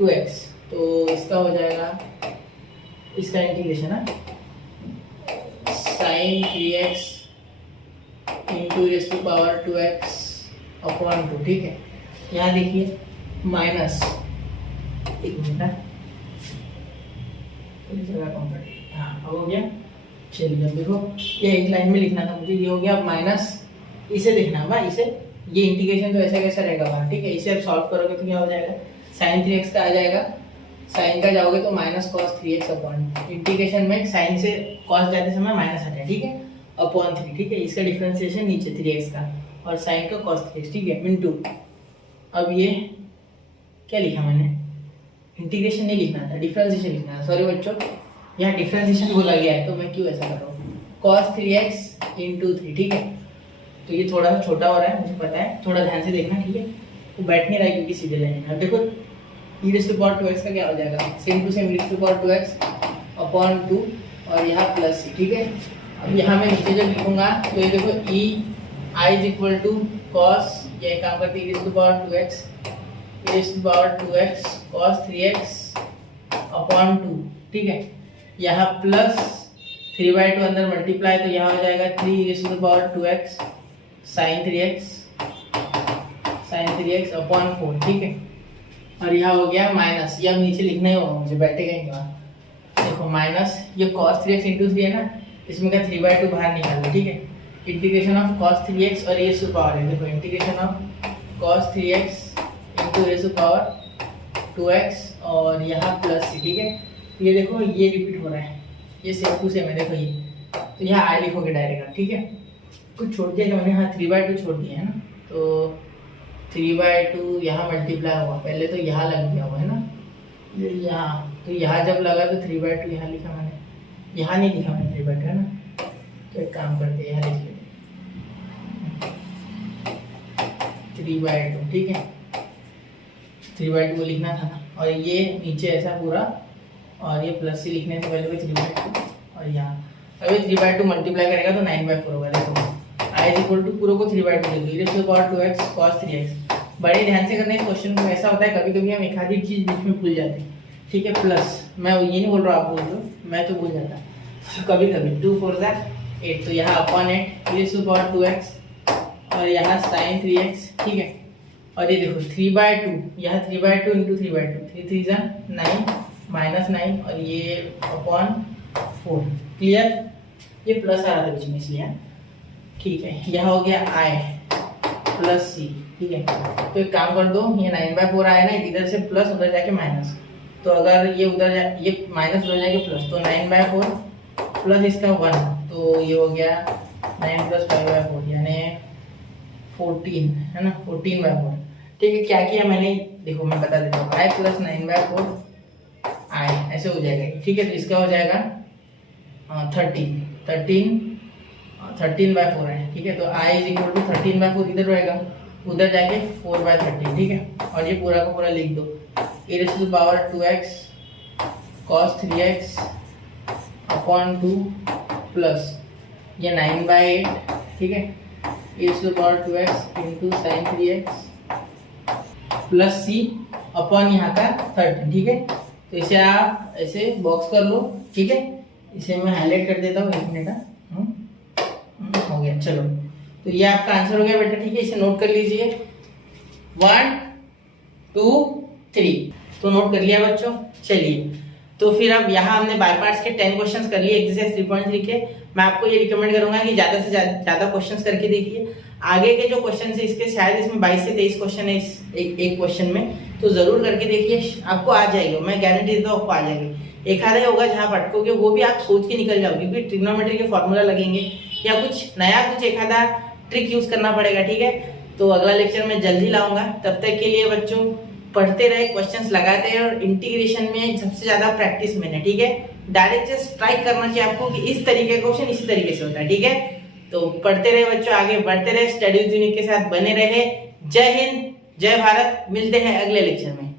2x, तो इसका हो जाएगा, इसका इंटीग्रेशन है sin 3x into e raise to power 2x upon 2, ठीक है। यहाँ देखिए माइनस, एक मिनट, हाँ अब हो गया। चलिए अब देखो ये एक लाइन में लिखना था मुझे, ये हो गया। अब माइनस इसे देखना होगा, इसे, ये इंटीग्रेशन तो ऐसा कैसा रहेगा बाहर, ठीक है। इसे अब सॉल्व करोगे तो क्या हो जाएगा, sin 3x का आ जाएगा, साइन का जाओगे तो minus cos 3x upon, integration में साइन से cos जाते समय माइनस आता है, ठीक है, अपॉन 3, ठीक है। इसका डिफरेंशिएशन नीचे 3x का और साइन का cos 3x, ठीक है, इनटू। अब ये क्या लिखा मैंने, इंटीग्रेशन नहीं लिखना था, डिफरेंशिएशन लिखना था, सॉरी बच्चों, यहाँ डिफरेंशिएशन बोला गया है तो मैं क्यों ऐसा कर रहा हूँ, cos 3x इंटू 3, ठीक है। तो ये थोड़ा सा छोटा हो रहा है मुझे पता है, थोड़ा ध्यान से देखना, ठीक है। तो बैठ नहीं रहा है क्योंकि सीधे लाइन है। अब देखो e raise to power 2x का क्या हो जाएगा, same to same e raise to power 2x upon 2 और यहाँ प्लस c, ठीक है। अब यहाँ मैं नीचे जब लिखूंगा तो ये देखो i is equal to cos, ये काम करते e raise to power 2x, e raise to power 2x cos 3x upon 2, ठीक है। यहाँ प्लस 3/2 अंदर मल्टीप्लाई, तो यहाँ हो जाएगा 3 e raise to power 2x sin 3x upon 4, ठीक है। और यहाँ हो गया माइनस, ये अब नीचे लिखना ही होगा मुझे, बैठेगा ही नहीं। देखो माइनस ये cos 3x इंटू 3 है ना, इसमें का 3/2 बाहर निकाल लो, ठीक है। इंटीग्रेशन ऑफ cos 3x और e टू पावर है, देखो integration of cos 3x into e to power 2x और यहाँ प्लस सी, ठीक है। ये देखो ये रिपीट हो रहा है, ये सेम टू सेम है, देखो ये, तो यहाँ आई लिखोगे डायरेक्ट, ठीक है। कुछ छोड़ दिया मैंने, हाँ 3/2 छोड़ दिया है ना, तो 3/2 यहाँ मल्टीप्लाई हुआ, पहले तो यहाँ लग गया हुआ है ना, यहाँ, तो यहाँ जब लगा तो 3/2 यहाँ लिखा मैंने, यहाँ नहीं लिखा मैंने 3/2 है ना, तो एक काम करते हैं यहाँ लिख लेते 3/2, ठीक है। 3/2 लिखना था ना, और ये नीचे ऐसा पूरा, और ये प्लस सी लिखने से पहले 3/2 और यहाँ, अब ये 3/2 मल्टीप्लाई करेगा तो 9/4 होगा, देखो i इक्वल टू पूरे को 3/2 लिख दो, e to power 2x cos 3x। बड़े ध्यान से करना इस क्वेश्चन को, ऐसा होता है कभी कभी हम एक आधी चीज बीच में भूल जाते हैं, ठीक है। प्लस मैं ये नहीं बोल रहा आप बोल रहे हो, मैं तो भूल जाता तो कभी कभी 2 4 8, तो यहाँ upon 8 e to power 2x और यहाँ sin 3x, ठीक है। और ये देखो 3/2, यहाँ 3/2 इंटू 3/2, 3 3 जा 9 -9 और ये अपॉन 4, क्लियर। ये प्लस आ रहा था बीच में इसलिए, ठीक है। यह हो गया i प्लस सी, ठीक है। तो एक काम कर दो, ये 9/4 आया ना, इधर से प्लस उधर जाके माइनस, तो अगर ये उधर ये माइनस उधर जाके प्लस, तो 9/4 प्लस इसका 1, तो ये हो गया 9 + 5/4 यानी 14 है ना, 14/4, ठीक है। क्या किया मैंने, देखो मैं बता देता हूँ, i + 9/4 i ऐसे हो जाएगा, ठीक है। तो इसका हो जाएगा 13/4 है, ठीक है। तो i = 13/4 इधर रहेगा, उधर जाके 4/13, ठीक है। और ये पूरा का पूरा लिख दो, e to power 2x cos 3x upon 2 plus ये 9/8, ठीक है, e to power 2x into sin 3x plus c upon यहाँ का 13, ठीक है। तो इसे आप ऐसे बॉक्स कर लो, ठीक है। इसे मैं हाईलाइट कर देता हूँ 1 मिनट, हो गया, चलो। तो ये आपका आंसर हो गया बेटा, ठीक है। इसे नोट कर लीजिए 1 2 3, तो नोट कर लिया बच्चों। चलिए, तो फिर अब यहाँ हमने बाय पार्ट्स के 10 क्वेश्चंस कर लिए एक्सरसाइज 3.3 के। मैं आपको ये रिकमेंड करूंगा कि ज्यादा से ज्यादा क्वेश्चंस करके देखिए। आगे के जो क्वेश्चन है इसके शायद इसमें 22 से 23 क्वेश्चन है इस एक क्वेश्चन में, तो जरूर करके देखिए, आपको आ जाएगी, मैं गारंटी देता हूँ आपको आ जाएगी। एक आधा होगा जहाँ भटकोगे, वो भी आप सोच के निकल जाओगे, क्योंकि ट्रिग्नोमेट्री के फॉर्मूला लगेंगे या कुछ नया, कुछ एक आधा ट्रिक यूज करना पड़ेगा, ठीक है। तो अगला लेक्चर मैं जल्दी लाऊंगा, तब तक के लिए बच्चों पढ़ते रहे, क्वेश्चंस लगाते रहे, और इंटीग्रेशन में सबसे ज्यादा प्रैक्टिस मैंने, ठीक है। डायरेक्ट जस्ट ट्राई करना चाहिए आपको कि इस तरीके का क्वेश्चन इसी तरीके से होता है, ठीक है। तो पढ़ते रहे बच्चों, आगे बढ़ते रहे, स्टडी विद यूनिक के साथ बने रहे। जय हिंद, जय भारत, मिलते हैं अगले लेक्चर में।